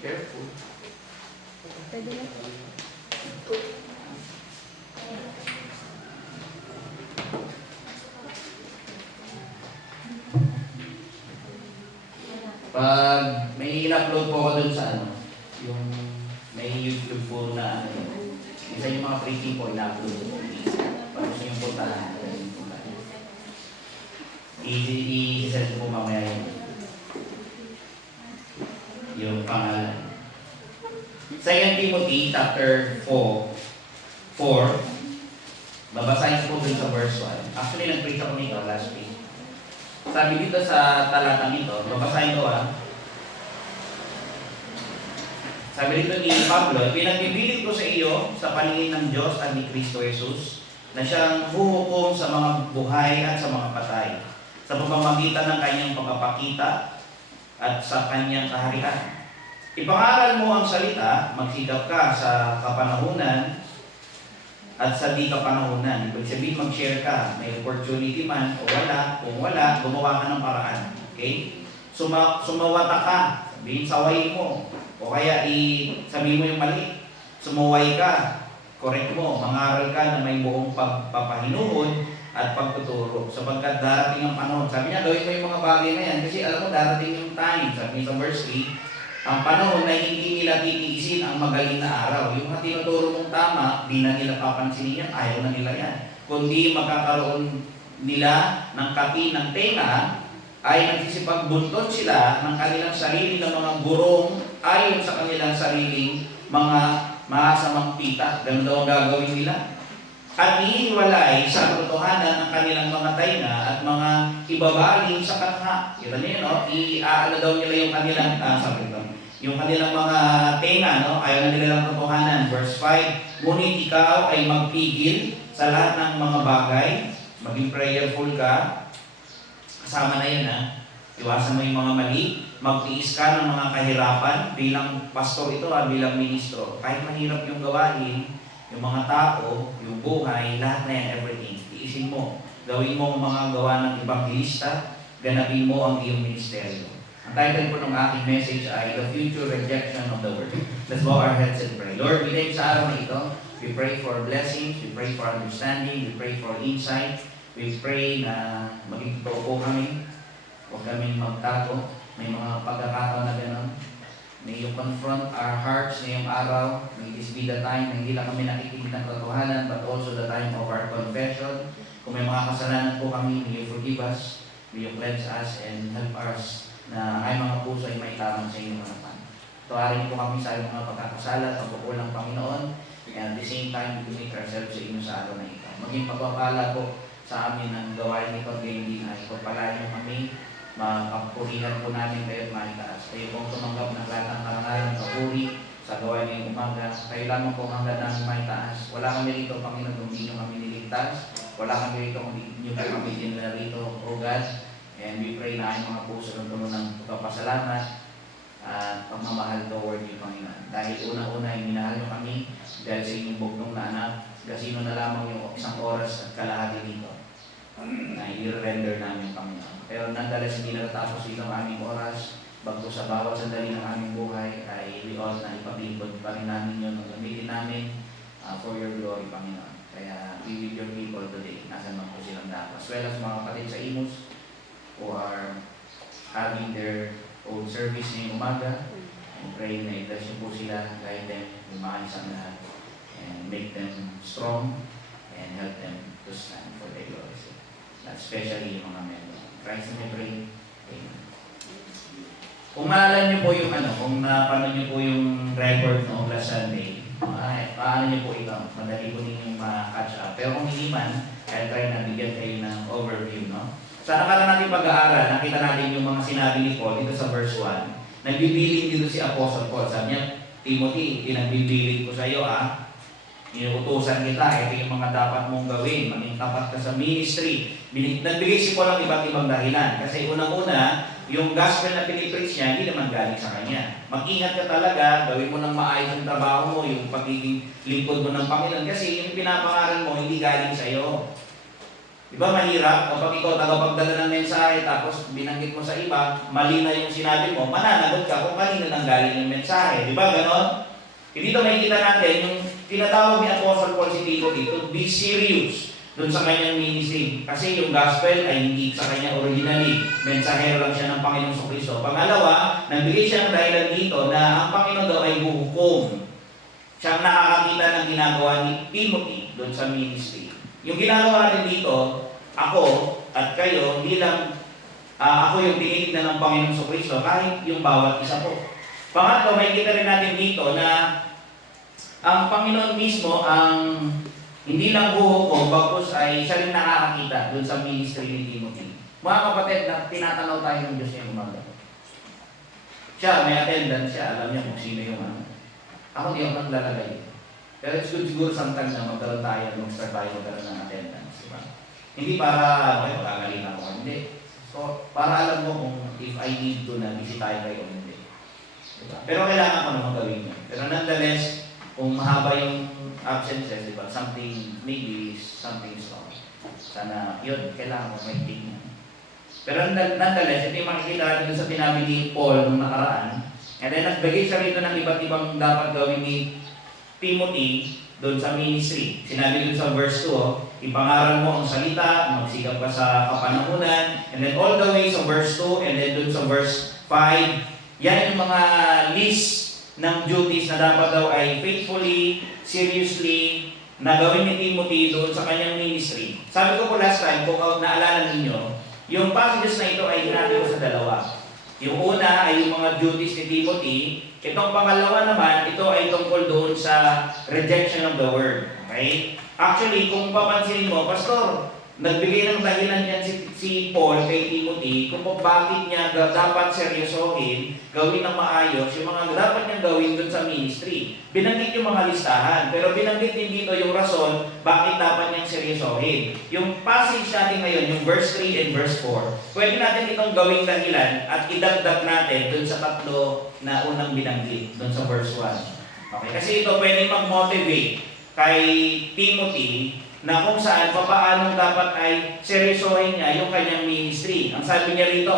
Careful. Pwede na. Pag may in-upload po ako dun sa ano, yung may YouTube po na ano, isa yung mga preaching po, in-upload po. Pag gusto yung puntahan, i-set po mamaya yung pangalan. 2 Timothy chapter 4, babasahin po dun sa verse 1. Actually, nag-preach ako nito last week. Sabi dito sa talatang ito, babasahin ko Sabi dito ni Pablo, pinagbibilit ko sa iyo sa paningin ng Diyos at ni Kristo Jesus na siyang huhukom sa mga buhay at sa mga patay sa pamamagitan ng kanyang pagpapakita at sa kanyang kaharian. Ipangaral mo ang salita, magsikap ka sa kapanahunan at sa di kapanahunan. Ibig sabihin, mag-share ka. May opportunity man o wala. Kung wala, gumawa ka ng paraan. Okay? Sumawata ka. Sabihin, sawayin mo. O kaya, sabihin mo yung mali. Sumuway ka. Correct mo. Mangaral ka na may buong pagpapahinuhod at pagtuturo. Sapagkat darating ang panahon. Sabi niya, gawin mo yung mga bagay na yan. Kasi alam mo, darating yung time. Sabi niya sa verse 3, ang panahon na hindi nila titiisin ang magaling na araw. Yung mga tinuturo mong tama, di na nila papansinin yan, ayaw na nila yan. Kundi magkakaroon nila ng kapi ng tenga, ay nagsisipagbuntot sila ng kanilang sarili ng mga gurong ayon sa kanilang sariling mga masamang pita. Ganun daw ang gagawin nila. At iiwalay sa katotohanan ng kanilang mga tainga at mga ibabaling sa katha. Kita niyo, no? Iaano daw nila yung kanilang, yung kanilang mga tenga, no? Ayaw na nila ng katotohanan. Verse 5, ngunit ikaw ay magpigil sa lahat ng mga bagay, maging prayerful ka. Kasama na yun, iwasan mo yung mga mali, magtiis ka ng mga kahirapan bilang pastor ito, bilang ministro. Kahit mahirap yung gawain, yung mga tao, yung buhay, lahat na yan, everything. Tiisin mo. Gawin mo ang mga gawa ng evangelista, ganapin mo ang iyong ministeryo. Ang title po ng aking message ay The Future Rejection of the World. Let's bow our heads and pray. Lord, we thank sa araw na ito. We pray for blessings, we pray for understanding, we pray for insight. We pray na maging totoo po kami. Huwag kaming magtago. May mga pagkakataon na gano'n. May you confront our hearts ngayong araw. May this be the time na hindi lang kami nakikinig ng katotohanan, but also the time of our confession. Kung may mga kasalanan po kami, may you forgive us, may you cleanse us, and help us na ay mga puso ay may tamang sa inyong harapan. Tuwarin po kami sa mga pagkakasala at pagkukulang Panginoon, and at the same time, we commit ourselves sa inyo sa araw na ito. Maging pagpapala po sa amin ang gawain nito, gayon din ay pagpalain mo kami, mapapurihan po namin kayo at maitaas. Kayo pong tumanggap ng lahat ng karangalan ng papuri sa gawain ngayong umaga. Kayo lamang po hanggang namin maitaas. Wala kami rito, Panginoon, kung hindi nyo kami niligtas. Wala kami rito, kung hindi nyo kami dinala rito, O God. And we pray na ay mga puso ng tuno ng pagpapasalamat at pagmamahal toward you, Panginoon. Dahil una-una ay minahal nyo kami dahil sa inyong bugnong na anak. Gasino na lamang yung isang oras at kalahati dito na i-render namin, Panginoon. Pero nonetheless, hindi natatapos dito ang aming oras. Bago sa bawat sandali ng aming buhay, ay we ought na ipaglingkod pa rin namin yun. Gamitin namin for your glory, Panginoon. Kaya be with your people today. Nasaan man po silang dapat. As well as mga kapatid sa Imus who are having their own service ngayong umaga. And pray na i-bless niyo po sila, guide them, lumaayos ang lahat, and make them strong, and help them to stand for their glory. Especially yung mga member. Christ and pray. Amen. Kung maalala niyo po yung kung napanood niyo po yung record noong last Sunday, paano niyo po ito? Madali po ninyong ma-catch up. Pero kung hindi man, I'll try na bigyan kayo ng overview, no? Sa nakaraan natin pag-aaral, nakita natin yung mga sinabi ni Paul dito sa verse 1. Nagbibiling dito si Apostle Paul. Sabi niya, Timothy, pinagbibiling ko sa iyo, inuutusan kita, ito yung mga dapat mong gawin, maging tapat ka sa ministry. Nagbigay si Paul ng iba't ibang dahilan. Kasi unang-una, yung gospel na pinipreach niya, hindi naman galing sa kanya. Mag-ingat ka talaga, gawin mo ng maayos ang trabaho mo, yung pagiging lingkod mo ng Panginoon. Kasi yung pinapangaral mo, hindi galing sa iyo. Di ba mahirap kapag ikaw tagapagdala ng mensahe tapos binanggit mo sa iba, mali na yung sinabi mo, mananagot ka kung kanino nang galing yung mensahe. Di ba ganon? Dito makikita natin yung tinatawag ni Apostle Paul si Timothy to be serious doon sa kanyang ministry. Kasi yung gospel ay hindi sa kanya originally. Mensahero lang siya ng Panginoong Kristo. Pangalawa, nagbigay siya ng dahilan dito na ang Panginoon daw ay huhukom. Siyang nakakakita ng ginagawa ni Timothy doon sa ministry. Yung ginagawa natin dito, ako at kayo, hindi lang ako yung tinitignan ng Panginoong Kristo, kahit yung bawat isa po. Pangatlo, may kita rin natin dito na ang Panginoon mismo ang hindi lang huhukom, bagkus ay siya rin nakakakita doon sa ministry ni Timothy. Mga kapatid, tinatanaw tayo ng Diyos ngayong umaga. Siya, may attendance siya, alam niya kung sino yung ano. Ako di ako naglalagay. Pero it's good siguro sometimes na magkaroon tayo, mag-start tayo magkaroon ng attendance. Diba? Hindi para, okay, magagaling ako. Hindi. So, para alam mo kung if I need to na bisitahin kayo o hindi. Diba? Pero kailangan ko naman gawin yun. Pero nonetheless, kung mahaba yung absences, diba? Maybe something is wrong. Sana, yun, kailangan mo may tingnan. Pero nonetheless, ito yung makikita natin sa tinabi ni Paul nung nakaraan. And then, nagbigay siya rito ng iba't ibang dapat gawin ni Timothy doon sa ministry. Sinabi doon sa verse 2, ipangaral mo ang salita, magsikap ka sa kapanahunan, and then all the way sa verse 2, and then doon sa verse 5, yan yung mga list ng duties na dapat daw ay faithfully, seriously, na gawin ni Timothy doon sa kanyang ministry. Sabi ko po last time, kung naalala ninyo, yung passages na ito ay hinati ko sa dalawa. Yung una ay yung mga duties ni Timothy. Itong pangalawa naman, ito ay tungkol doon sa rejection of the word. Okay? Actually, kung papansinin mo, Pastor, nagbigay ng dahilan yan si Paul kay Timothy kung bakit niya dapat seryosohin, gawin ng maayos, yung mga dapat niyang gawin doon sa ministry. Binanggit yung mga listahan, pero binanggit din dito yung rason bakit dapat niyang seryosohin. Yung passage natin ngayon, yung verse 3 and verse 4, pwede natin itong gawing dahilan at idagdag natin doon sa tatlo na unang binanggit, doon sa verse 1. Okay? Kasi ito pwede mag-motivate kay Timothy na kung saan, paano dapat ay seryosohin niya yung kanyang ministry. Ang sabi niya rito,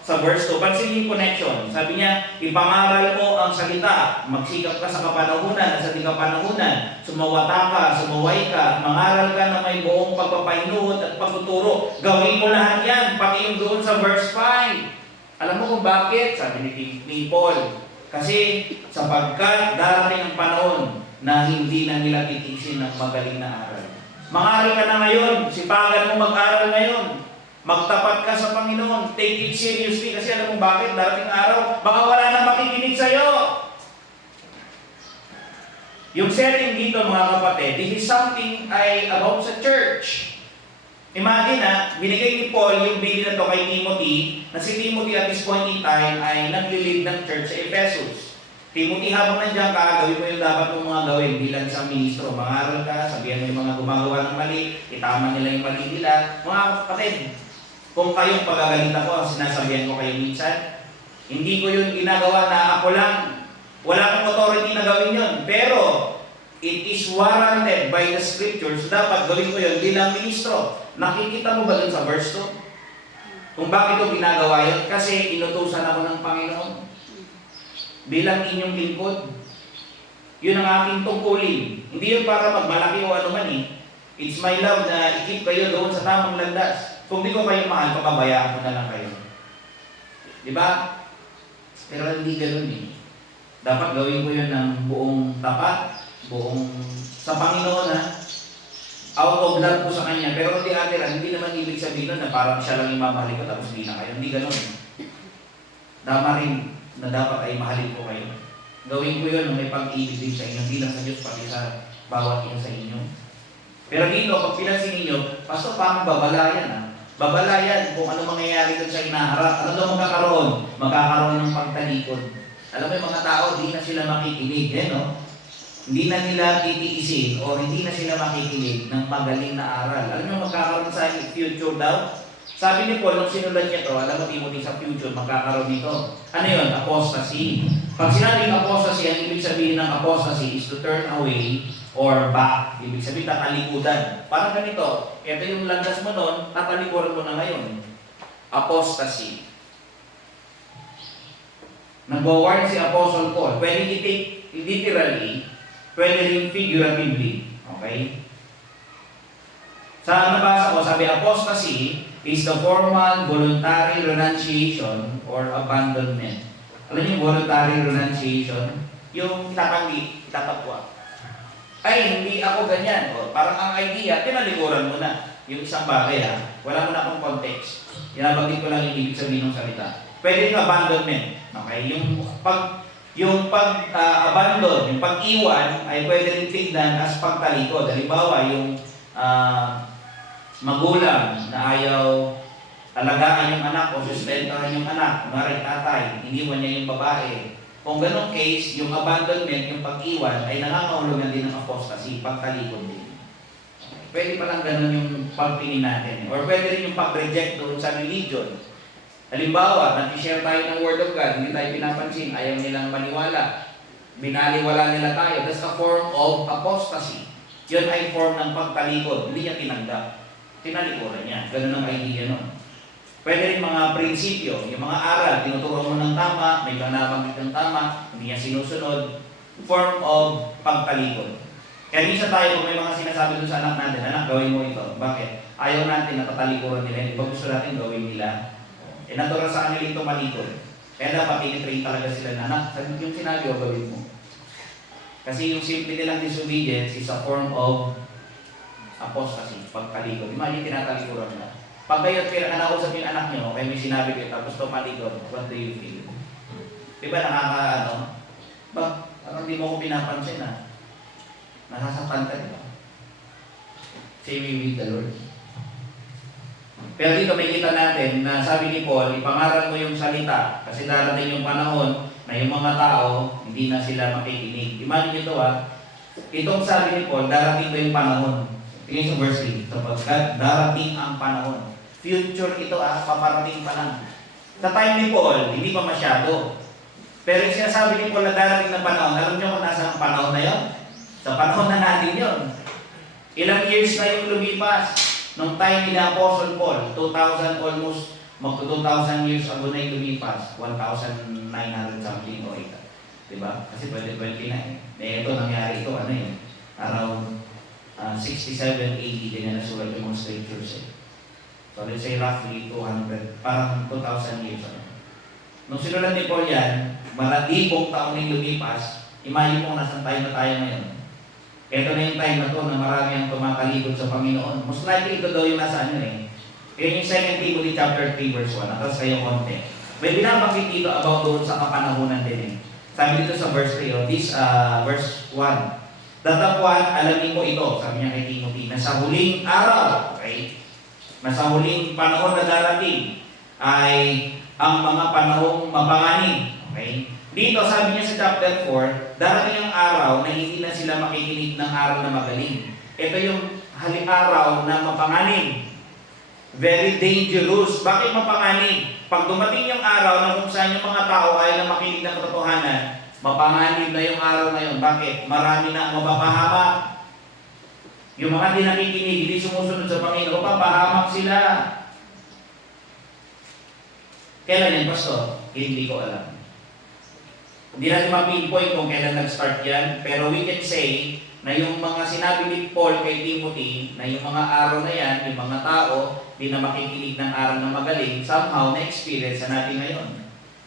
sa verse 2, pansinin yung connection. Sabi niya, ipangaral mo ang salita, magsikap ka sa kapanahunan at sa di kapanahunan, sumawata ka, sumuway ka, mangaral ka na may buong pagpapainuhod at pagtuturo. Gawin mo lahat yan, pati yung doon sa verse 5. Alam mo kung bakit? Sabi ni Paul, kasi sapagkat darating ang panahon na hindi na nila titisin ng magaling na aral. Mag-aral ka na ngayon, sipagan mo mag-aral ngayon. Magtapat ka sa Panginoon, take it seriously kasi alam mo bakit, darating araw, baka wala na makikinig sa'yo. Yung setting dito mga kapatid, this is something about sa church. Imagine binigay ni Paul yung bilin na to kay Timothy, na si Timothy at this point in time ay nagli-lead ng church sa Ephesus. Timothy, habang nandiyan ka, gawin mo yung dapat mong mga gawin bilang isang ministro. Mangaral ka, sabihan mo yung mga gumagawa ng mali, itama nila yung mali nila. Mga kapatid, kung kayong pagagalitan ko, sinasabihan ko kayo minsan, hindi ko yun ginagawa na ako lang. Wala akong authority na gawin yun. Pero, it is warranted by the scriptures. Dapat gawin ko yun bilang ministro. Nakikita mo ba dun sa verse 2? Kung bakit ko ginagawa yun? Kasi inutusan ako ng Panginoon. Bilang inyong lingkod. Yun ang aking tungkulin. Hindi yun para magmalaki o ano man eh. It's my love na i-keep kayo doon sa tamang landas. Kung di ko kayo mahal, papabayaan ko na lang kayo. Diba? Pero hindi ganun eh. Dapat gawin ko yun ng buong tapat, buong sa Panginoon out of love ko sa Kanya. Pero hindi naman ibig sabihin na parang siya lang yung mamahali ko tapos hindi na kayo. Hindi ganun. Tama rin na dapat ay mahalin ko kayo. Gawin ko yun na may pag-ibig din sa inyo, hindi lang sa Diyos, pati sa bawat isa sa inyo. Pero dito, pag pinansin ninyo, Pastor, paano babalayan Babalayan kung ano mangyayari dun sa inaharap. Ano daw magkakaroon? Magkakaroon ng pagtalikod. Alam mo yung mga tao, hindi na sila makikinig. Hindi na nila titiisin o hindi na sila makikinig ng magaling na aral. Alam mo magkakaroon sa future daw? Sabi ni Paul, nung sinulat niya to, alam mo Timothy, sa future, magkakaroon nito. Ano yun? Apostasy. Pag sinabing apostasy, ang ibig sabihin ng apostasy is to turn away or back. Ibig sabihin, tatalikudan. Parang ganito, ito yung landas mo noon, tatalikuran mo na ngayon. Apostasy. Nag-warn si Apostle Paul. Pwede i-take literally, pwede rin figuratively. Okay? Sa nabasa ko, sabi, apostasy is the formal voluntary renunciation or abandonment. Alam niyo, voluntary renunciation? Yung tatanggi, tatapwa. Ay, hindi ako ganyan. O, parang ang idea, tinalikuran mo na. Yung isang bagay, wala mo na akong context. Inabanggit ko lang yung ibig sabihin ng salita. Pwede yung abandonment. Okay? Yung pag-abandon, yung pag-iwan, ay pwede rin tignan as pagtalikod. Halimbawa, yung magulang na ayaw alagaan yung anak o sustentahan yung anak, kunwari tatay, iniwan niya yung babae. Kung ganong case, yung abandonment, yung pag-iwan, ay nangangahulugan din ng apostasy, pagtalikod din. Pwede palang ganun yung pagtingin natin. Or pwede rin yung pag-reject doon sa religion. Halimbawa, nag-share tayo ng Word of God, hindi tayo pinapansin, ayaw nilang maniwala. Binaliwala nila tayo. That's a form of apostasy. Yun ay form ng pagtalikod. Hindi niya tinanggap. Tinalikuran niya. Ganun ang idea nun. Pwede rin mga prinsipyo, yung mga aral, tinuturo mo ng tama, may nabanggit ng tama, hindi niya sinusunod. Form of pagtalikod. Kaya minsan tayo, kung may mga sinasabi dun sa anak natin, anak, gawin mo ito. Bakit? Ayaw natin na tatalikuran nila. Hindi ba gusto natin gawin nila? Natural sa kanila ito malikod. Kaya dapat tinitrain talaga sila na, anak, yung sinabi o gawin mo. Kasi yung simple nilang disobedience is a form of apostasy, pagtalikod. Imagine, tinatalikuran na. Pag kayo kinakausap yung anak nyo, kaya may sinabi kayo, tapos tumalikod, what do you feel? Di ba parang di mo ko pinapansin nasasaktan ka, di ba? Say we with the Lord. Pero dito may kita natin na sabi ni Paul, ipangaral mo yung salita kasi darating yung panahon na yung mga tao, hindi na sila makikinig. Imagine nyo ito itong sabi ni Paul, darating ba yung panahon? Tingin sa verse 3, sapagkat darating ang panahon. Future ito paparating pa lang. Sa time ni Paul, hindi pa masyado. Pero yung sinasabi ni Paul na darating na panahon, alam nyo kung nasa ang panahon na yon? Sa panahon na natin yon. Ilang years na yung lumipas nung time ni Apostle Paul, 2,000 almost, mag-2,000 years ago na yung lumipas, 1,900 something o ito. Diba? Kasi 2020 na ito nangyari ito, around 67 AD din na nasulat yung mga scriptures So let's say roughly 200, parang 2,000 years. Nung sinulat ni Paul yan, maratibong taon na lumipas, imagine mo nasan tayo na tayo ngayon. Ito na yung time na to na marami ang tumatalikod sa Panginoon. Most likely ito daw yung nasa Yan yung 2 Timothy chapter 3 verse 1. Natas kayo konti. May binabanggit dito about doon sa kapanahunan din. Sabi dito sa verse 3, verse 1. Datapwan, alamin mo ito, sabi niya kay Timothy, na sa huling araw, okay? Na sa huling panahon na darating ay ang mga panahong mapanganib. Okay? Dito, sabi niya sa chapter 4, darating ang araw na hindi na sila makikinig ng araw na magaling. Ito yung araw na mapanganib. Very dangerous. Bakit mapanganib? Pag dumating yung araw na kung saan yung mga tao ay na makinig ng katotohanan, mapanganib na yung araw na yun. Bakit? Marami na ang mapapahamak. Yung mga di nakikinig, hindi sumusunod sa Panginoon, papahamak sila. Kailan yan, Pastor? Hindi ko alam. Hindi natin ma-pinpoint kung kailan nag-start yan, pero we can say na yung mga sinabi ni Paul kay Timothy, na yung mga araw na yan, yung mga tao, di na makikinig ng araw na magaling, somehow na-experience na natin ngayon.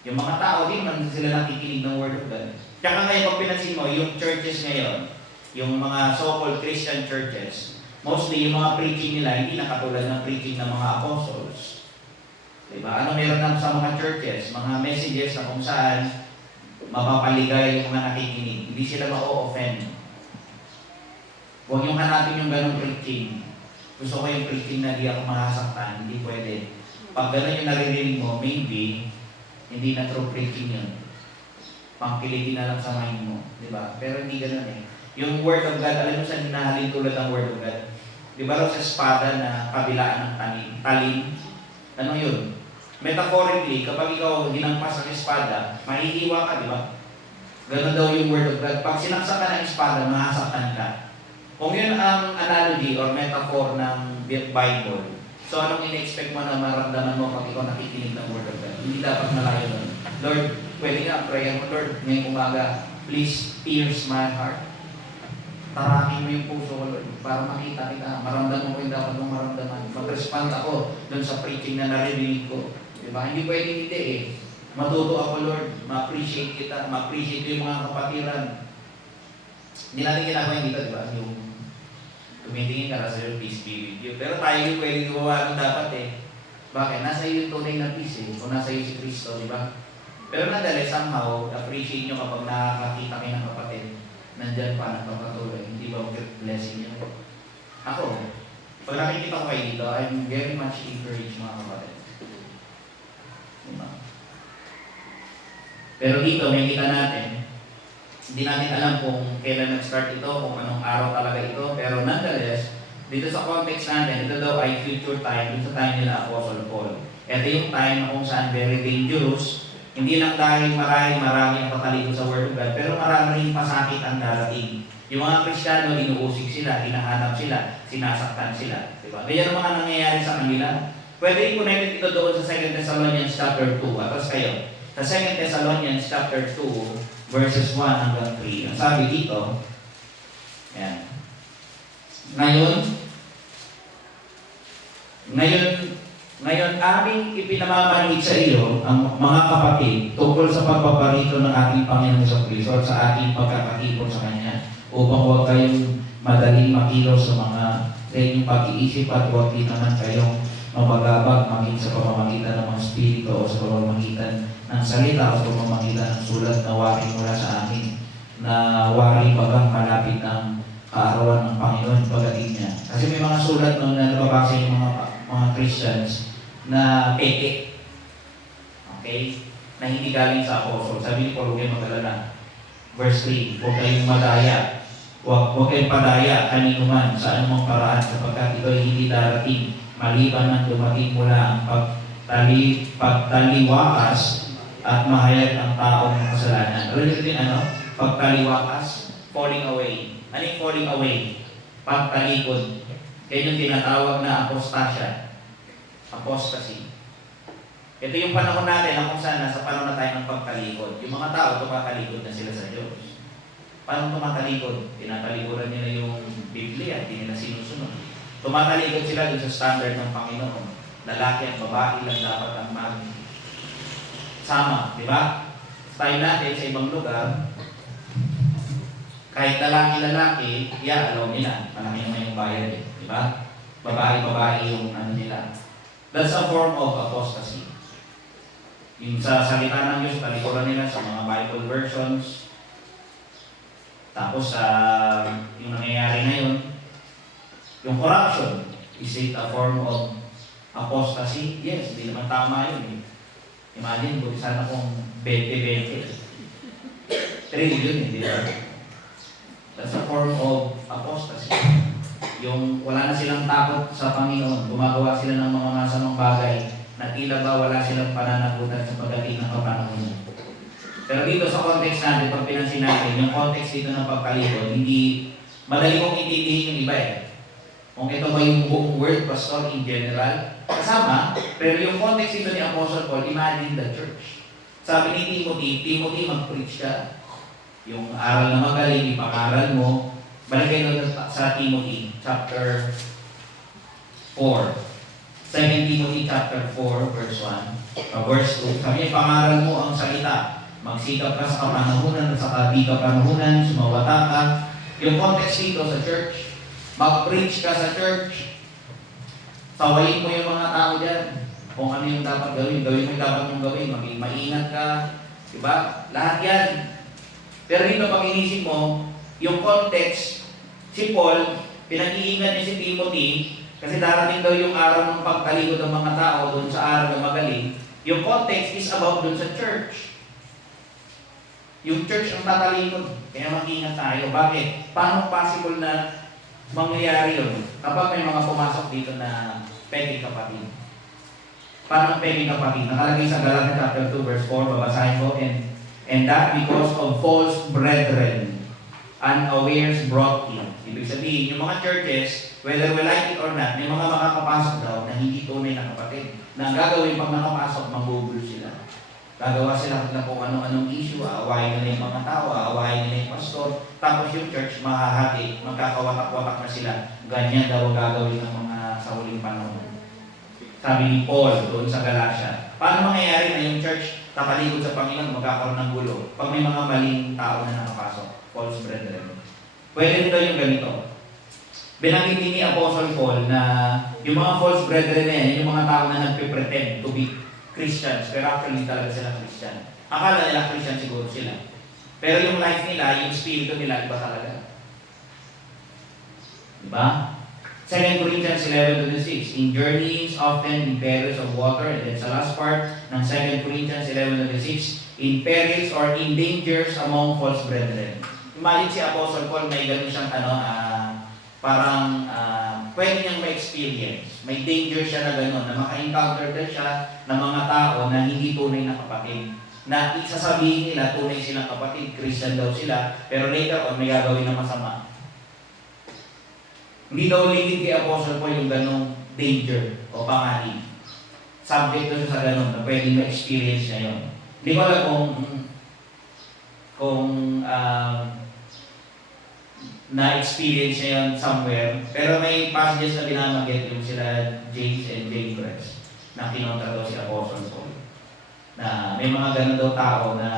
Yung mga tao, di naman sila nakikinig ng Word of God. Tsaka ngayon, pag pinansin mo, yung churches ngayon, yung mga so-called Christian churches, mostly yung mga preaching nila, hindi na katulad ng preaching ng mga apostles. Diba? Ano meron na sa mga churches? Mga messages na kung saan mapapaligay yung mga nakikinig. Hindi sila ma-offend. Huwag yung hanapin yung ganong preaching. Gusto ko yung preaching na di ako mahasaktan. Hindi pwede. Pag gano'n yung naririnig mo, maybe, hindi na true preaching yun. Pangkilitin na lang sa mind mo. Diba? Pero hindi gano'n Yung Word of God, alam mo saan hinahalin tulad ng Word of God? Di ba raw sa espada na kabilaan ng talin? Ano yun? Metaphorically, kapag ikaw hinampas ang espada, mahihiwa ka, di ba? Ganun daw yung Word of God. Pag sinaksak ka ng espada, mahasaktan ka. Kung yun ang analogy or metaphor ng Bible, so anong in-expect mo na maramdaman mo pag ikaw nakikinig ng Word of God? Hindi dapat malayo nun. Lord, pwede nga, prayer mo, Lord, ngayong umaga, please pierce my heart. Tarakin mo yung puso ko, Lord, para makita kita. Maramdaman mo yung dapat mong maramdaman. Mag-respond ako dun sa preaching na narinig ko. Diba? Hindi pwede hindi eh. Matuto ako, Lord. Ma-appreciate kita. Ma-appreciate ko yung mga kapatiran. Hindi natin ginagawa yung dito, diba? Yung tumitingin ka na sa'yo, peace be with you. Pero tayo yung pwede gumawa ng dapat eh. Bakit? Nasa iyo yung tunay na peace eh. Kung nasa iyo si Kristo, diba? Pero nadali, somehow, appreciate nyo kapag nakakita kayo ng kapatid. Nandyan pa, nagpapatuloy. Hindi ba blessing nyo? Ako, pag nakikita ko kayo dito, I'm very much encouraged mga kapatid. Diba? Pero dito, may kita natin, hindi natin alam kung kailan nag-start ito, kung anong araw talaga ito, pero nonetheless, dito sa context natin, ito daw ay future time, dito sa time nila Apostle Paul. Ito yung time na kung saan very dangerous, hindi lang dahil marami ang kakaliko sa Word of God, pero marami rin pasakit ang darating. Yung mga Kristiyano, inuusig sila, hinahanap sila, sinasaktan sila. Diba? Ganyan ang mga nangyayari sa kanila. Pwede i-connect ito doon sa 2 Thessalonians chapter 2. Atas kayo. Sa 2 Thessalonians chapter 2, verses 1 hanggang 3. Ang sabi dito, yan. Ngayon, aming ipinamamanhid sa iyo ang mga kapatid tungkol sa pagpaparito ng ating Panginoon sa Kristo at sa ating pagkakatipon sa Kanya upang huwag kayong madaling makilos sa mga inyong pag-iisip at huwag din naman kayong mabagabag maging sa pamamagitan ng mga Espiritu o sa pamamagitan ng salita o sa pamamagitan ng sulat na wari mula sa amin na wari bagang malapit ng kaarawan ng Panginoon pagdating niya. Kasi may mga sulat noon na nababasa yung mga Christians na peke. Okay? Na hindi galing sa apostol. Sabi ni Paul, huwag kayong mag-alala. Verse 3, huwag kayong madaya. Huwag kayong padaya kanino man sa anumang paraan sapagkat ito ay hindi darating maliban ng dumating mula ang pagtaliwakas at mahayag ng taong kasalanan. Alam niyo din pagtaliwakas, falling away. Ano yung falling away? Pagtalikod. Kaya yung tinatawag na apostasya. Apostasy. Ito yung panahon natin na kung saan nasa panahon na tayo ng pagtalikod. Yung mga tao, tumatalikod na sila sa Diyos. Paano tumatalikod? Tinatalikuran nila yung Biblia, hindi nila sinusunod. Tumatalikod sila dun sa standard ng Panginoon. Lalaki at babae lang dapat ang sama, di ba? Sa time natin sa ibang lugar, kahit lalaki, alaw nila. Malaki naman yung bayad eh, di ba? Babae yung nila. That's a form of apostasy. Yung sa salita ng Diyos, talikuran nila sa mga Bible versions. Tapos yung nangyayari ngayon, yung corruption, is it a form of apostasy? Yes, hindi naman tama yun eh. Imagine, buti sana kung 20-20. Trillion, hindi ba? That's a form of apostasy. Yung wala na silang takot sa Panginoon, gumagawa sila ng mga masamang bagay na tila ba wala silang pananagutan sa pagdating ng kapanahon. Pero dito sa context natin, pag pinansin natin, yung context dito ng pagkalikod, hindi madali kong intindihin yung iba eh. Kung ito ba yung buong word, pastor, in general, kasama, pero yung context dito ni Apostle Paul, imagine the church. Sabi ni Timothy, mag-preach ka. Yung aral na magaling, ipangaral mo, balik kayo sa Timothy, chapter 4. 2 Timothy chapter 4, verse 1, verse 2. Sabi niya, ipangaral mo ang salita. Magsikap ka sa kapanahunan at sa di kapanahunan, sumawata ka. Yung context dito sa church, mag-preach ka sa church. Sawayin mo yung mga tao dyan. Kung ano yung dapat gawin mo yung dapat mong gawin. Maging maingat ka. Diba? Lahat yan. Pero dito pag inisip mo, yung context, si Paul, pinag-iingat niya si Timothy, kasi darating daw yung araw ng pagtalikod ng mga tao doon sa araw ng magaling. Yung context is about doon sa church. Yung church ang tatalikod. Kaya mag-ingat tayo. Bakit? Paano possible na mangyayari yun? Kapag may mga pumasok dito na peging kapatid. Paano peging kapatid? Nakalagay sa Galatia chapter 2 verse 4, babasahin ko, and that because of false brethren unawares brought in. Ibig sabihin, yung mga churches, whether we like it or not, may mga makakapasok daw na hindi tunay na kapatid. Na ang gagawin pag nakapasok, magugulo sila. Gagawa sila na kung anong issue, aawahin nila yung mga tao, aawahin nila yung pastor, tapos yung church mahahati, magkakawatak-watak na sila. Ganyan daw ang gagawin ng mga sa huling panahon. Sabi ni Paul doon sa Galatia, paano mangyayari na yung church nakalikod sa Panginoon, magkakaroon ng gulo pag may mga maling tao na nakapasok, false brethren? Pwede rin daw yung ganito. Binanggit ni Apostle Paul na yung mga false brethren na yan, yung mga tao na nagpipretend to be Christians, pero actually talaga sila Christian. Akala nila Christian siguro sila. Pero yung life nila, yung spirito nila, iba talaga. Diba? 2 Corinthians 11:6, in journeyings often in perils of water, and then sa last part ng 2 Corinthians 11:6, in perils or in dangers among false brethren. Imagine si Apostle Paul, may ganun siyang parang pwede niyang ma-experience. May danger siya na gano'n, na maka-encounter din siya ng mga tao na hindi tunay na kapatid. Na isasabihin nila, tunay silang kapatid, Christian daw sila, pero later on, may gagawin na masama. Hindi daw ligid kay Apostle Paul yung gano'ng danger o panganib. Subject doon sa gano'n, na pwede ma-experience niya yun. Hindi ko alam kung na-experience niya yun somewhere. Pero may passages na binamagit yung sila James and Jambres na kinontra daw si Apostle Paul. Na may mga ganun daw tao na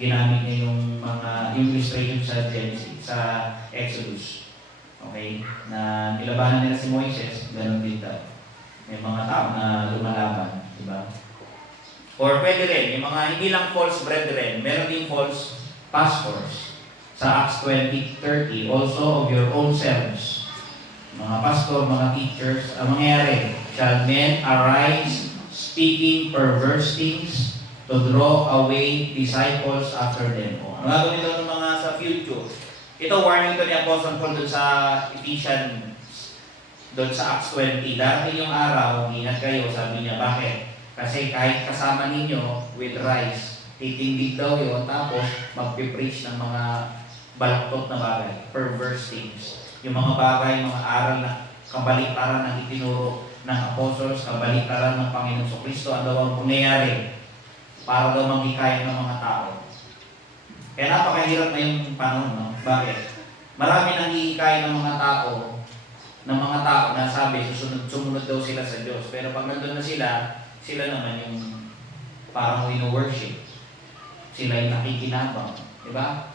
ginamit niya yung mga illustration sa Genesis, sa Exodus. Okay? Na nilabanan nila si Moises, ganun din daw. May mga tao na lumalaban. Diba? Or pwede rin, yung mga hindi lang false brethren, meron din false pastors. Sa Acts 20:30, also of your own selves. Mga pastor, mga teachers, ang mangyayari, shall men arise speaking perverse things to draw away disciples after them. Ang gagawin daw ng mga sa future. Ito, warning to ni Apostle Paul doon sa Ephesians, doon sa Acts 20. Darating yung araw, ingat kayo, sabi niya, bakit? Kasi kahit kasama ninyo with rice, titindig daw yun, tapos magpipreach ng mga balaktot na bagay, perverse things. Yung mga bagay, mga aral na kabaliktaran ng itinuro ng apostles, kabaliktaran ng Panginoon sa Kristo, ang daw ang mangyayari para daw manghikayat ng mga tao. Kaya napakahirap na yung panahon, no? Bakit? Marami nang hihikayat ng mga tao na sabi, sumunod daw sila sa Diyos. Pero pag nandun na sila naman yung parang wino-worship. Sila yung nakikinabang. Diba?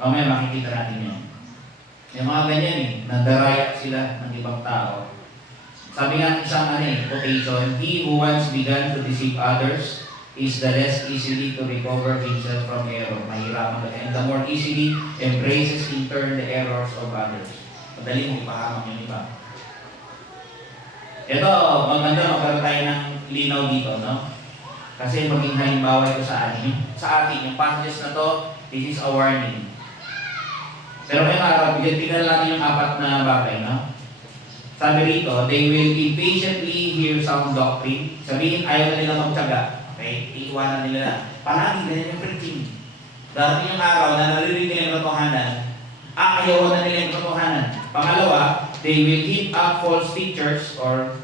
Mamaya makikita natin yan. Yung mga ganyan nadarayak sila ng ibang tao. Sabi nga isang quotation, he who once began to deceive others is the less easily to recover himself from error. Mahirapan ka. And the more easily embraces in turn the errors of others. Madali mong ipahamak yung iba. Ito, maganda magkaroon tayo ng linaw dito, no? Kasi maging halimbawa ito sa atin. Yung passages na to, this is a warning. Pero may araw, tignan natin yung 4 na bagay, no? Sabi rito, they will impatiently hear sound doctrine. Sabihin, ayaw na nila magtyaga. Okay? Iiwanan nila na. Palagi ganyan yung preaching. Darating yung araw na naririnig nila yung katotohanan, ayaw na nila yung katotohanan. Pangalawa, they will heap up false teachers or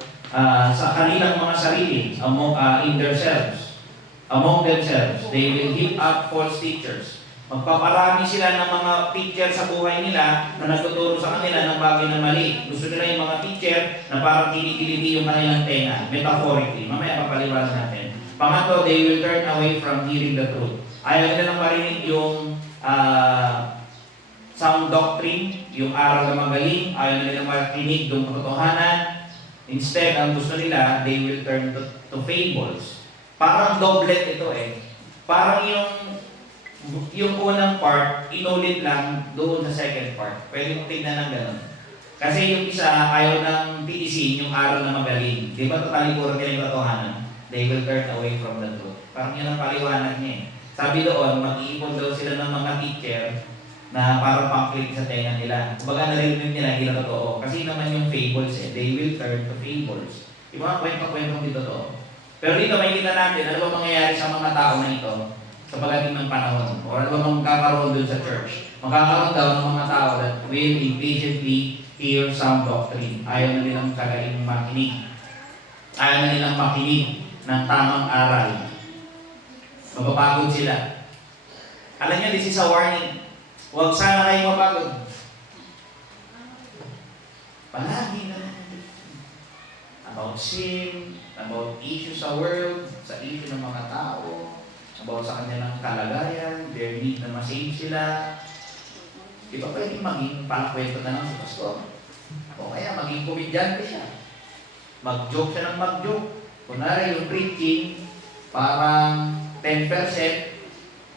sa kanilang mga sarili, in themselves. Among themselves, they will heap up false teachers. Magpaparami sila ng mga teacher sa buhay nila na nagtuturo sa kanila ng bagay na mali. Gusto nila yung mga teacher na parang kinikiliti yung kanilang tenga, metaphorically. Mamaya papaliwanag natin. Pangatlo, they will turn away from hearing the truth. Ayaw nila lang marinig yung sound doctrine, yung aral na magaling. Ayaw nila marinig yung katotohanan. Instead, ang gusto nila, they will turn to fables. Parang doblet ito Parang yung unang part, inulit lang doon sa second part. Pwede mo tignan ng gano'n. Kasi yung isa, ayaw ng tiisin yung aral na magaling. Di ba tatalikuran nila yung katotohanan? They will turn away from the truth. Parang yun ang paliwanag niya Sabi doon, mag-iipon daw sila ng mga teacher na parang pang-click sa tenga nila. Kumbaga narinig nila, hindi na totoo. Kasi naman yung fables they will turn to fables. Yung mga kwento-kwentong di totoo. Pero dito may kita natin, ano ba mangyayari sa mga tao na ito? sa pagdating ng panahon. O ano ba magkakaroon dun sa church? Magkakaroon daw ng mga tao that will impatiently hear sound doctrine. Ayaw na nilang kagaling makinig. Ayaw na nilang makinig ng tamang aral. Mapapagod sila. Alam niyo, this is a warning. Huwag sana kayong mapagod. Palagi na about sin, about issues sa world, sa issue ng mga tao, about sa kanilang kalagayan, their need na ma-save sila. Di ba pwedeng maging panakwento na lang si pastor? O kaya maging komedyante siya. Mag-joke siya ng mag-joke. Kunwari yung preaching, parang 10%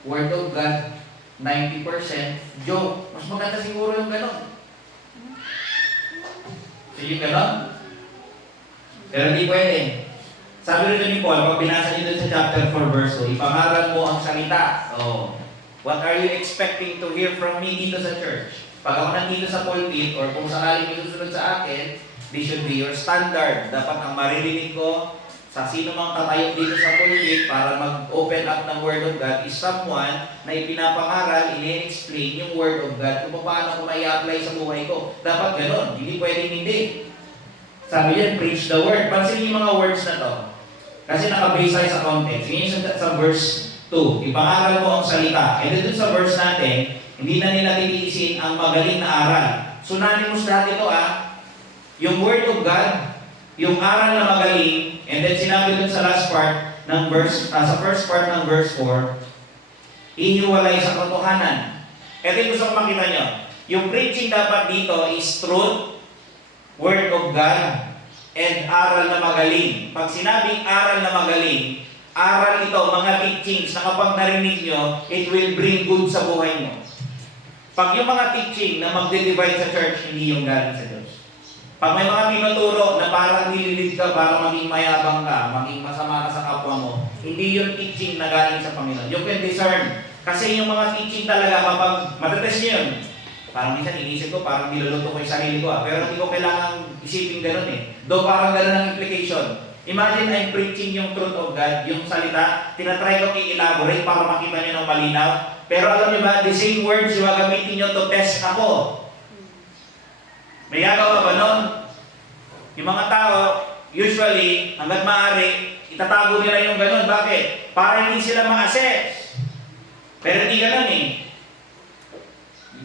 Word of God, 90% joke. Mas maganda siguro yung gano'n. So yung gano'n? Pero hindi pwede. Sabi rin ni Paul, pag binasa niyo dun sa chapter 4 verse 2, ipangaral mo ang salita. Oh. What are you expecting to hear from me dito sa church? Pag ako nandito sa pulpit, or kung sakaling may susunod sa akin, this should be your standard. Dapat ang maririnig ko sa sino mang tatayo dito sa pulpit para mag-open up ng Word of God is someone na ipinapangaral, ini-explain yung Word of God kung paano ko may apply sa buhay ko. Dapat ganon. Hindi pwedeng hindi. Sabi yan, preach the Word. Pansin yung mga words na to. Kasi nakabase tayo sa context. Ngayon sa verse 2, ipangaral mo ang salita. And then sa verse natin, hindi na nila titiisin ang magaling na aral. Synonymous lahat ito yung Word of God, yung aral na magaling, and then sinabi dun sa last part ng verse, sa first part ng verse 4, ihiwalay sa katotohanan. Ito yung gusto kong makita nyo. Yung preaching dapat dito is truth, Word of God, and aral na magaling. Pag sinabing aral na magaling, aral ito, mga teachings na kapag narinig nyo, it will bring good sa buhay mo. Pag yung mga teaching na magde-divide sa church, hindi yung galing sa Diyos. Pag may mga tinuturo na parang nililid ka para maging mayabang ka, maging masama ka sa kapwa mo, hindi yung teaching na galing sa Panginoon. You can discern. Kasi yung mga teaching talaga, kapag matetest nyo yun, parang minsan inisip ko, parang niluluto ko yung sarili ko pero hindi ko kailangan isipin gano'n Though parang gano'n ang implication. Imagine I'm preaching yung truth of God, yung salita, tinatry ko i-elaborate para makita nyo ng malinaw. Pero alam niyo ba, the same words yung gagamitin nyo to test ako. May gagawa ba nun? Yung mga tao, usually, hanggat maaari, itatago nila yung gano'n. Bakit? Para hindi sila ma-assess. Pero hindi gano'n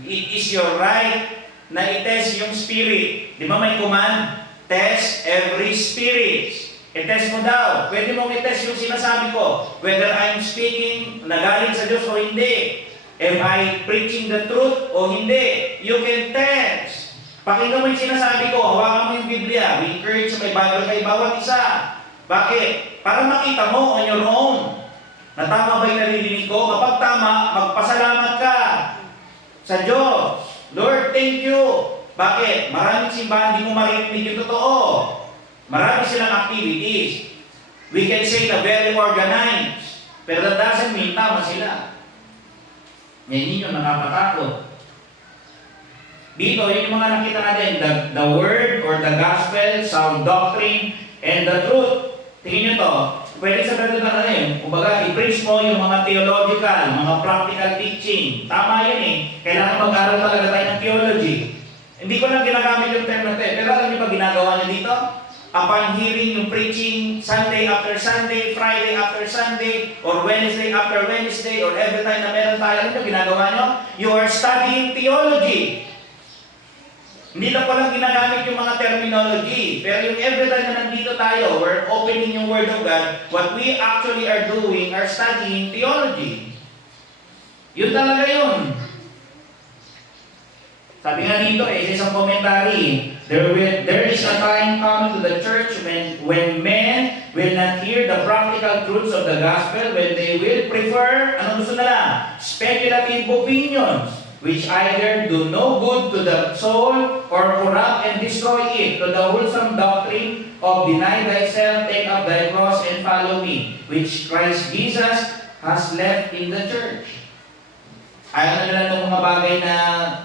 It is your right na i-test yung spirit. Di ba may command? Test every spirit. I-test mo daw. Pwede mong i-test yung sinasabi ko. Whether I'm speaking na galing sa Diyos o hindi. Am I preaching the truth o hindi? You can test. Pakinggan mo yung sinasabi ko. Hawakan mo yung Biblia. We encourage may Bible kay bawat isa. Bakit? Para makita mo on your own. Na tama ba yung naririnig ko? Kapag tama, magpasalamat ka sa Diyos. Lord, thank you. Bakit? Maraming simbahan hindi mo marinig yung totoo. Marami silang activities. We can say na very organized. Pero that doesn't mean tama sila. Yan yung nakakatakot. Dito, yun yung mga nakita natin. The word or the gospel, sound doctrine, and the truth. Tingin nyo to. Pwede sa ganun na kumbaga, i-preach mo yung mga theological, mga practical teaching. Tama yun Kailangan mag-aral talaga tayo ng theology. Hindi ko lang ginagamit yung term na ito pero alam niyo ba ginagawa niyo dito? Upon hearing yung preaching Sunday after Sunday, Friday after Sunday, or Wednesday after Wednesday, or every time na meron tayo, alam niyo ginagawa niyo? You are studying theology. Hindi lang palang ginagamit yung mga terminology. Pero yung every time na nandito tayo, we're opening yung Word of God, what we actually are doing are studying theology. Yun talaga yun. Sabi nga dito, sa isang commentary, there is a time coming to the church when men will not hear the practical truths of the gospel, when they will prefer, ano gusto nila? Speculative opinions, which either do no good to the soul or corrupt and destroy it, to the wholesome doctrine of deny thyself, take up thy cross, and follow me, which Christ Jesus has left in the church. Ayaw na nila ng mga bagay na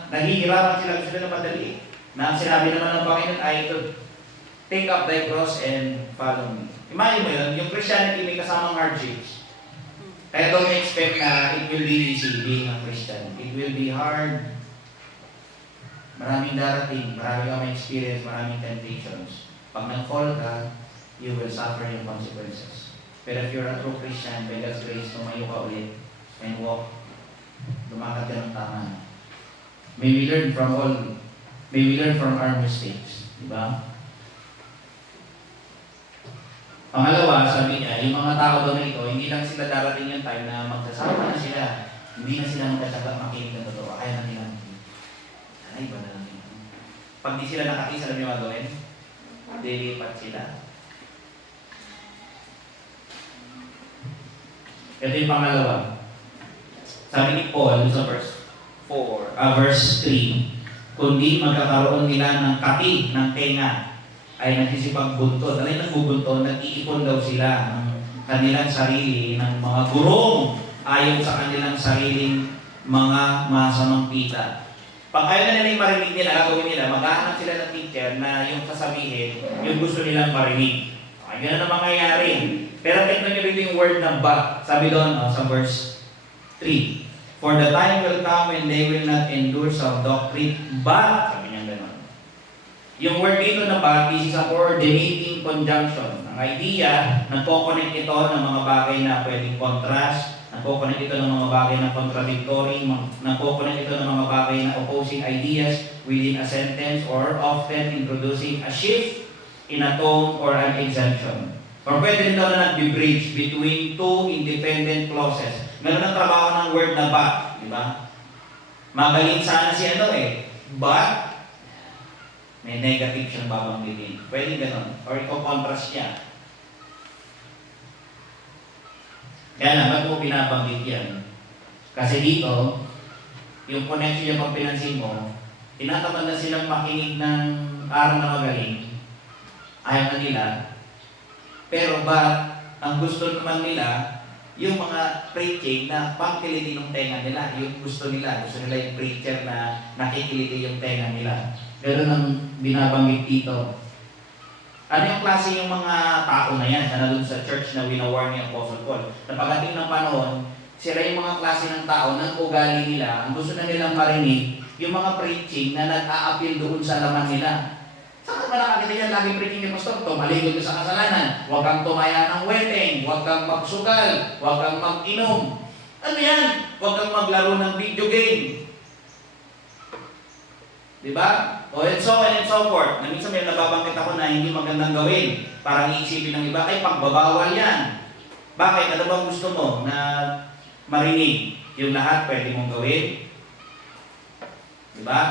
nahihirapan sila, gusto nila madali. Na ang sinabi naman ng Panginoon ay to take up thy cross and follow me. Imagine mo yun, yung Christianity may kasamang hardships. Kaya don't expect na it will be easy being a Christian. It will be hard. Maraming darating, maraming kang experience, maraming temptations. Pag nag-fall ka, you will suffer yung consequences. Pero if you're a true Christian, by God's grace, tumayo ka ulit and walk. Lumakad ka ng tama. May we learn from our mistakes. Diba? Pangalawa, sabi niya, yung mga tao daw na ito, hindi lang sila darating yung time na magsasama na sila. Hindi na sila magkasagap makinig ng totoo. Kaya na nila. Ay, iba na lang yun. Pag di sila nakakis, alam niyo mga gawin? Dilipat sila. Ito yung pangalawa. Sabi ni Paul sa verse 3, kundi magkakaroon nila ng kati, ng tenga, ay nagsisipagbuntod. Alay nagbubuntod, nag-iipon daw sila ng kanilang sarili, ng mga gurong ayon sa kanilang sariling mga masamang pita. Pag ayaw na nila yung marinig nila, gagawin nila, maghahanap sila ng teacher na yung sasabihin, yung gusto nilang marinig. Ayun na mangyayari. Pero tignan nyo rin yung word ng but. Sabi doon, sa verse 3, for the time will come when they will not endure sound doctrine, but, sabi niya gano'n. Yung word dito na but, this is a coordinating conjunction. Ang idea, nagpo-connect ito ng mga bagay na pwedeng contrast, nagpo-connect ito ng mga bagay na contradictory, nagpo-connect ito ng mga bagay na opposing ideas within a sentence or often introducing a shift in a tone or an exemption. Or pwede rin daw na nag-bridge between two independent clauses. Ganun ang trabaho ng word na but, di ba? Magaling sana si but, may negative siyang babanggitin. Pwede ganun. Or iko-contrast niya. Kaya lang, ba't mo binabanggit yan? Kasi dito, yung connection niya pag pinansin mo, tinatamad na silang makinig ng aral na magaling. Ayaw na nila. Pero ang gusto naman nila, yung mga preaching na pangkiliti yung tenga nila, yung gusto nila yung preacher na nakikiliti yung tenga nila. Pero nang binabanggit dito, ano yung klase yung mga tao na yan na nandun sa church na winawarn ni Apostle Paul? Na pagdating ng panahon, sila yung mga klase ng tao na ugali nila, ang gusto na nilang marinig, yung mga preaching na nag-a-appeal doon sa laman nila. Saan ka nakakita yan? Laging preaching ni Pastor, tumaligod ka sa kasalanan, huwag kang tumaya ng wedding, huwag kang magsugal, huwag kang mag-inom. Ano yan? Huwag kang maglaro ng video game. Diba? And so on and so forth. Na minsan may nababanggit ako na hindi magandang gawin. Parang iisipin ng iba, ay pagbabawal yan. Bakit? Ano bang gusto mo na marinig? Yung lahat pwede mong gawin? Diba?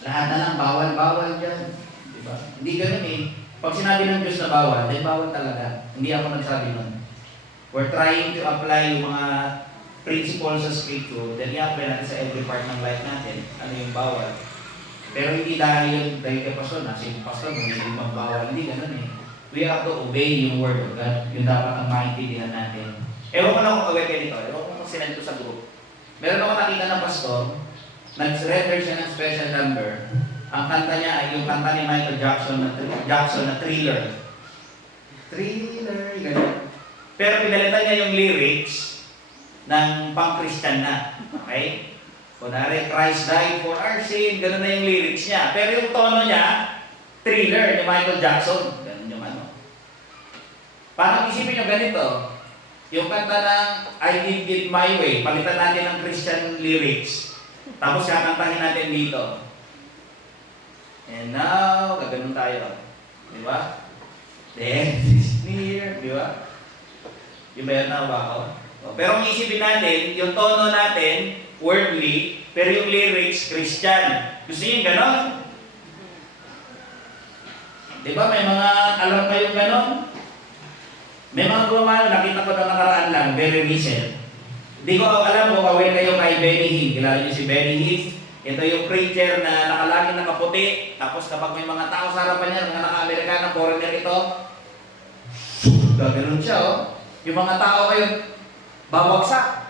Lahat na lang, bawal dyan. Diba? Hindi ganun eh. Pag sinabi ng Diyos na bawal, then bawal talaga. Hindi ako nagsabi nun. We're trying to apply yung mga principles sa Scripture, then i-apply natin sa every part ng life natin. Ano yung bawal? Pero hindi dahil kay Pastor, si Pastor, hindi magbawal. Hindi ganun eh. We have to obey yung Word of God. Yung dapat ang maintindihan natin. Ewan ko na kung aware kayo dito. Ewan ko kung sinend ko sa group. Meron ako nakita ng Pastor, nag-render siya ng special number. Ang kanta niya ay yung kanta ni Michael Jackson na Thriller. Thriller, ganun. Pero pinalitan niya yung lyrics ng pang-Christian na. Okay? Kunwari, Christ died for our sin, gano'n na yung lyrics niya. Pero yung tono niya, Thriller ni Michael Jackson. Ganun yung ano. Parang isipin nyo ganito, yung kanta ng I Did It My Way, palitan natin ng Christian lyrics. Tapos kakantahin natin dito. And now, gaganon tayo. Di ba? Death is near. Di ba? Yung ba yun na ba ako? Pero kung isipin natin, yung tono natin, worldly, pero yung lyrics, Christian. Gusto niyo yung ganon? Di ba may mga, alam kayong ganon? May mga gumawa, nakita ko na nakaraan lang, very recent. Di ko alam kung aware kayo kay Benny Hinn. Kilala niyo si Benny Hinn? Ito yung preacher na nakalaging nakaputi, tapos kapag may mga tao sa harapan niya, mga naka-Amerikana, foreigner ito, ganoon siya Yung mga tao kayo, babagsak.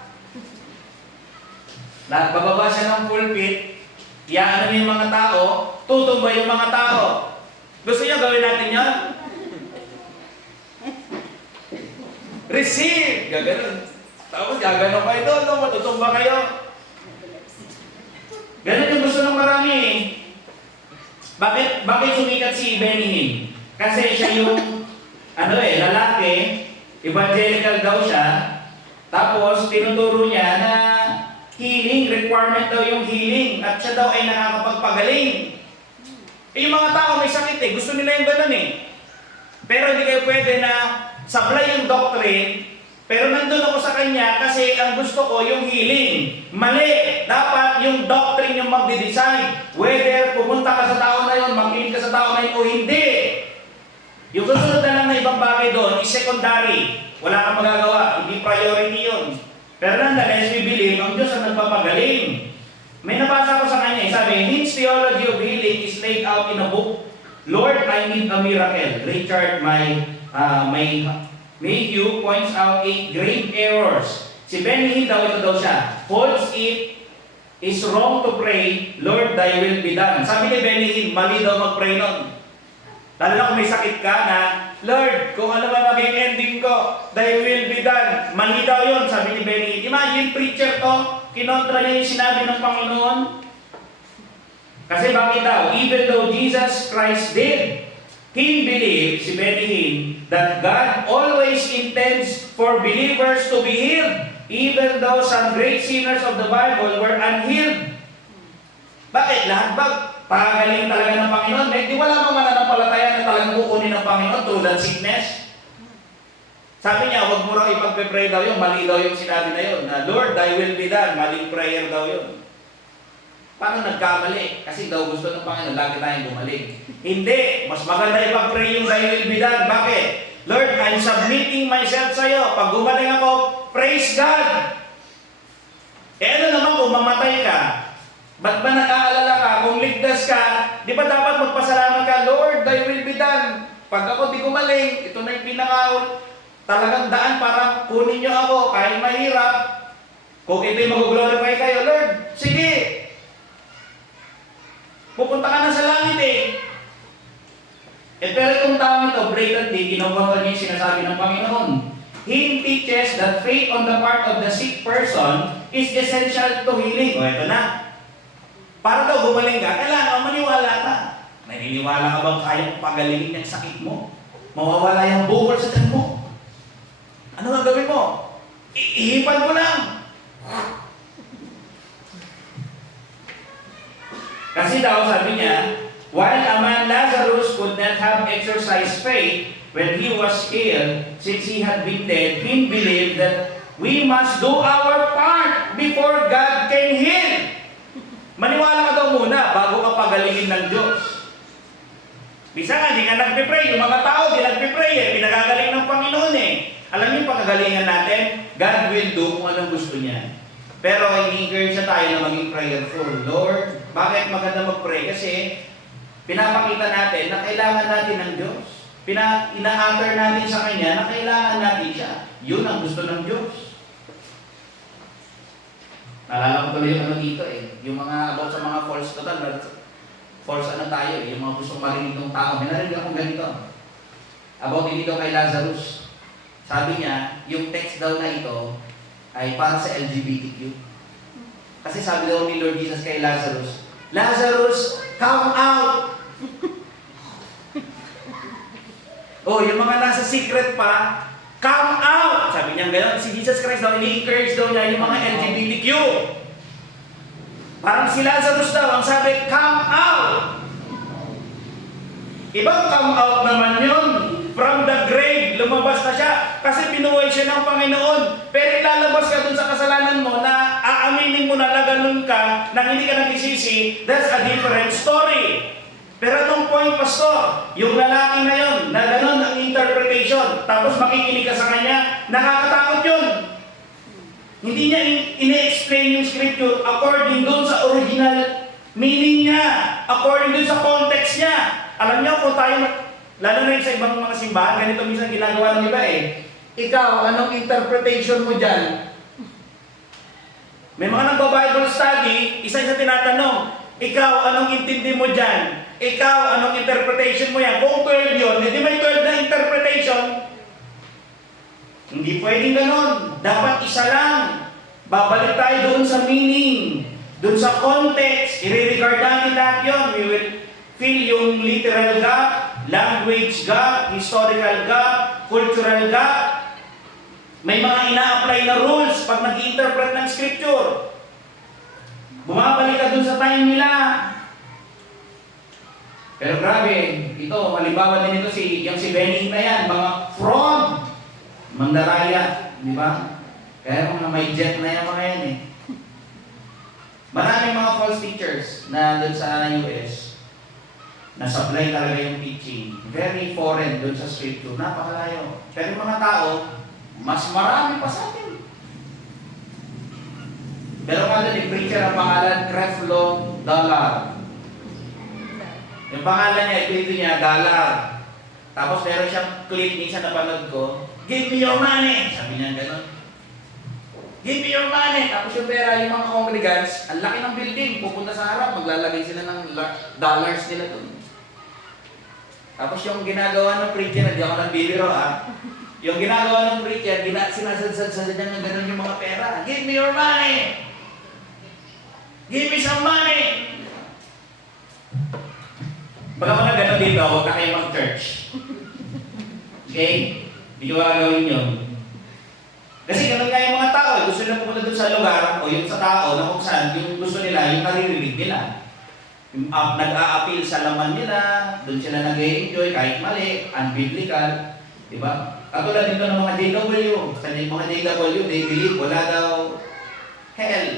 Bababa siya ng pulpit, iyaano yung mga tao, tutumba yung mga tao. Gusto niyo gawin natin yan? Receive! Gaganon. Tapos gagano kayo doon, no? Matutumba kayo. Ganun yung gusto ng marami eh. Bakit sumikat si Benny Hinn? Kasi siya yung, lalaki, evangelical daw siya, tapos tinuturo niya na healing, requirement daw yung healing, at siya daw ay nakakapagpagaling. Yung mga tao may sakit eh, gusto nila yung ganun eh. Pero hindi kayo pwede na sablay yung doctrine, pero nandun ako sa kanya kasi ang gusto ko yung healing. Mali! Dapat yung doctrine yung magde-decide. Whether pupunta ka sa tao na yun, makinig ka sa tao na yun o hindi. Yung susunod na lang na ibang bagay doon is secondary. Wala kang magagawa. Hindi priority yun. Pero nonetheless, we believe ang Diyos ang nagpapagaling. May nabasa ko sa kanya, sabi, His theology of healing is laid out in a book. Lord, I need a miracle. Richard Mayhew points out 8 grave errors. Si Benny Hinn daw, ito daw siya. Holds it is wrong to pray, Lord, thy will be done. Sabi ni Benny Hinn, mali daw mag-pray nun. Lalo na kung may sakit ka na, Lord, kung ano man maging ending ko, thy will be done. Mali daw yun, sabi ni Benny Hinn. Imagine, preacher to, kinontra niya yung sinabi ng Panginoon. Kasi bakit daw? Even though Jesus Christ did, he believed, si Benny Hinn, that God always intends for believers to be healed, even though some great sinners of the Bible were unhealed. Bakit? Lahat ba pagaling talaga ng Panginoon? Di wala bang mananampalataya na talagang kukunin ng Panginoon through that sickness? Sabi niya, huwag mo raw ipagpe-pray daw yun, mali daw yung sinabi na yun, na Lord, thy will be done, maling prayer daw yun. Paano nagkamali? Kasi daw gusto ng Panginoon, lagi tayong gumaling. Hindi! Mas maganda ipag-pray yung thy will be done. Bakit? Lord, I'm submitting myself sa iyo. Pag gumaling ako, praise God! Ano naman kung mamatay ka? Ba't ba nag-aalala ka? Kung ligtas ka, di ba dapat magpasalamat ka, Lord, thy will be done. Pag ako di gumaling, ito na yung talagang daan para kunin niyo ako kahit mahirap. Kung ito'y mag-glorify kayo, Lord, sige! Pupunta ka na sa langit eh. Pero itong tao ito, blatantly, kinukontrol niya yung sinasabi ng Panginoon. He teaches that faith on the part of the sick person is essential to healing. O, ito na. Para daw gumaling ka, kailangan maniwala ka. Naniniwala ka bang kayang pagalingin yung sakit mo? Mawawala yung bukol sa tiyan mo? Ano gagawin mo? Ihipan ko lang. Kasi daw, sabi niya, while a man Lazarus could not have exercised faith when he was ill, since he had been dead, he believed that we must do our part before God can heal. Maniwala ka daw muna bago ka pagalingin ng Diyos. Bisa nga, di ka nagpipray. Yung mga tao, di nagpipray eh. Pinagagaling ng Panginoon eh. Alam niyo, pagkagalingan natin, God will do kung anong gusto niya. Pero i-encourage na tayo na maging prayerful. Lord, bakit maganda mag-pray? Kasi pinapakita natin na kailangan natin ng Diyos. Ina-anchor natin sa Kanya na kailangan natin siya. Yun ang gusto ng Diyos. Naalala ko tuloy yung ano dito eh. Yung mga about sa mga false total. False ano tayo eh. Yung mga gustong marinig ng tao. May narinig akong ganito. About dito kay Lazarus. Sabi niya, yung text daw na ito ay para sa LGBTQ. Kasi sabi daw ni Lord Jesus kay Lazarus, Lazarus, come out! Oh, yung mga nasa secret pa, come out! Sabi niya gano'n, si Jesus Christ daw, ini-encourage daw niya yung mga LGBTQ. Parang si Lazarus daw, ang sabi, come out! Ibang come out naman yun. From the grave, lumabas na siya. Kasi pinuhay siya ng Panginoon. Pero ilalabas ka dun sa kasalanan mo na aaminin mo na ganun ka, na hindi ka nagsisisi, that's a different story. Pero itong point, Pastor, yung lalaki na yun, na ganun ang interpretation, tapos makikinig ka sa kanya, nakakatakot yun. Hindi niya ine-explain yung scripture according dun sa original meaning niya, according dun sa context niya. Alam niyo, kung tayo, lalo na yung sa ibang mga simbahan, ganito minsan ginagawa ng iba eh. Ikaw, anong interpretation mo dyan? May mga nagba-Bible study, isa-isa tinatanong, ikaw, anong intindi mo dyan? Ikaw, anong interpretation mo yan? Kung 12 yun, edi may 12 na interpretation. Hindi pwedeng ganon. Dapat isa lang. Babalik tayo doon sa meaning, doon sa context. I-regard natin lahat yun. We will fill yung literal gap, language gap, historical gap, cultural gap. May mga ina-apply na rules pag nag-interpret ng scripture. Bumabalik ka doon sa time nila. Pero grabe, ito, halimbawa din ito yung si Benny na yan, mga fraud, mandaraya, di ba? Kaya mga may jet na yan mga yan eh. Maraming mga false teachers na doon sa US, na supply talaga yung teaching. Very foreign doon sa scripture, napakalayo. Pero yung mga tao, mas marami pa sa atin. Pero nga doon, preacher ang pangalan, Creflo Dollar. Yung pangalan niya, ito niya, dollar. Tapos meron siyang clip, minsan napanood ko, "Give me your money!" Sabi niya gano'n. "Give me your money!" Tapos yung pera, yung mga congregants, ang laki ng building, pupunta sa harap, maglalagay sila ng dollars nila doon. Tapos yung ginagawa ng preacher, hindi ako nagbibiro yung ginagawa ng preacher, sinasadsad niya ng gano'n yung mga pera. "Give me your money! Give me some money!" Baka mo na gano'n dito, huwag na kayo mag-church. Okay? Hindi ko gagawin yun. Kasi gano'n nga yung mga tao, gusto nila pumunta doon sa lugar, o yung sa tao, na kung saan, yung gusto nila, yung naririnig nila. Yung nag-a-appeal sa laman nila, doon sila nag-enjoy, kahit mali, unbiblical. Diba? Katulad dito ng mga JW. Sa mga JW, they believe wala daw hell.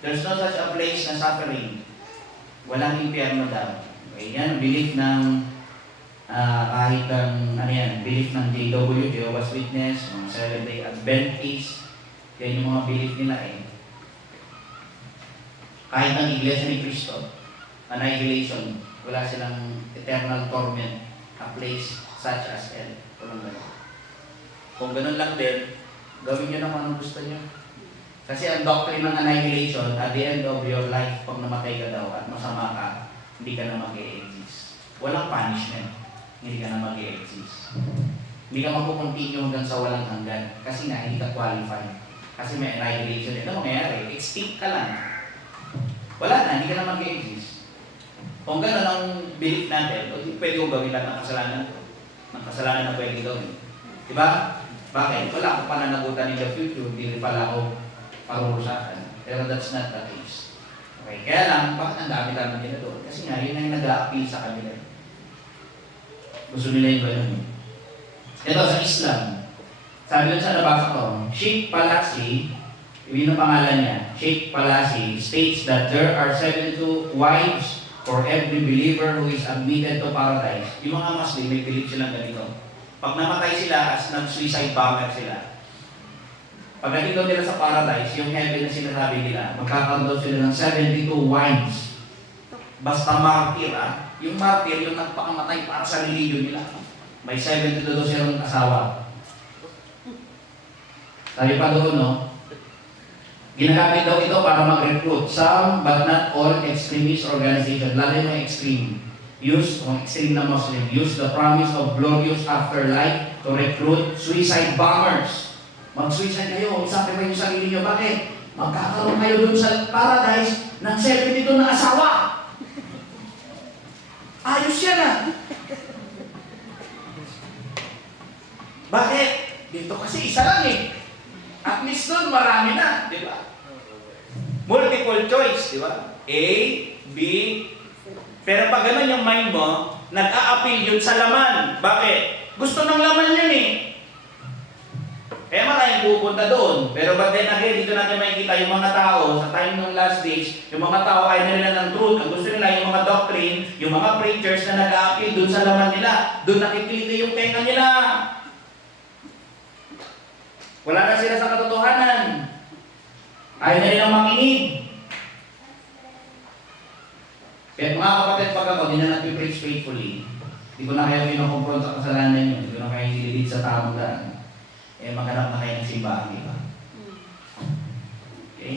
There's no such a place na suffering. Walang impyerno daw. Okay, yan, belief ng kahit ang, belief ng JW, Jehovah's Witness, mga Seventh-day Adventist, yan yung mga belief nila eh. Kahit ang Iglesia ni Cristo, annihilation, wala silang eternal torment, a place such as hell. Kung ganun lang din, gawin nyo naman ang gusto nyo. Kasi ang doctrine ng annihilation, at the end of your life, pag namatay ka daw at masama ka, hindi ka na mag-e-exist. Walang punishment. Hindi ka na mag-e-exist. Hindi ka magpupuntinyo hanggang sa walang hanggan. Kasi nga, hindi ka qualified. Kasi may annihilation. Ito mangyayari, extinct ka lang. Wala na, hindi ka na mag-e-exist. Kung gano'n ang belief natin, pwede kong gawin lahat ng kasalanan ko. Ng kasalanan na pwede gawin. Diba? Bakit? Wala akong pananagutan in the future, hindi pala ako parurusakan. Pero that's not the case. Okay, kaya lang, bakit ang dami-dami nila doon? Kasi nga, yun ang nag-a-appeal sa kanila. Gusto nila yung gano'n. Ito sa Islam. Sabi doon sa nabasa ko, Sheikh Palasi, yun ang pangalan niya, Sheikh Palasi states that there are 72 wives for every believer who is admitted to paradise. Yung mga Muslim, may believe silang ganito. Pag namatay sila, as nag-suicide bomber sila, pagdating daw nila sa paradise, yung heaven na sinasabi nila, magkakaroon daw sila ng 72 wives. Basta martyr yung martyr, yung nagpakamatay para sa religion nila. May 72 daw silang asawa. Sabi pa doon, no? Ginagamit daw ito para mag-recruit. Some, but not all, extremist organization, lalo yung mga extreme. Extreme na Muslim, use the promise of glorious afterlife to recruit suicide bombers. Mag-suicide kayo, sabi kayo sa sarili nyo, bakit? Magkakaroon kayo dun sa paradise ng 72 na asawa. Ayos yan Bakit? Dito kasi isa lang At least doon marami na, di ba? Multiple choice, di ba? A, B, pero pag ganun yung mind mo, nag-a-appeal yun sa laman. Bakit? Gusto ng laman yun Kaya maraming pupunta doon. Pero but then again, dito natin makikita yung mga tao, sa time ng last days, yung mga tao ay nila ng truth. Ang gusto nila yung mga doctrine, yung mga preachers na nag-a-appeal doon sa laman nila. Doon nakikita yung tenga nila. Wala na sila sa katotohanan. Ayaw na nilang makinig. Kaya mga kapatid, pag ako, di na natin-preach faithfully. Hindi ko na kayo pinakompront sa kasalanan nyo. Hindi ko na kayo nililid sa tamang daan. Maghanap na kayo ng simbahan, di ba? Okay?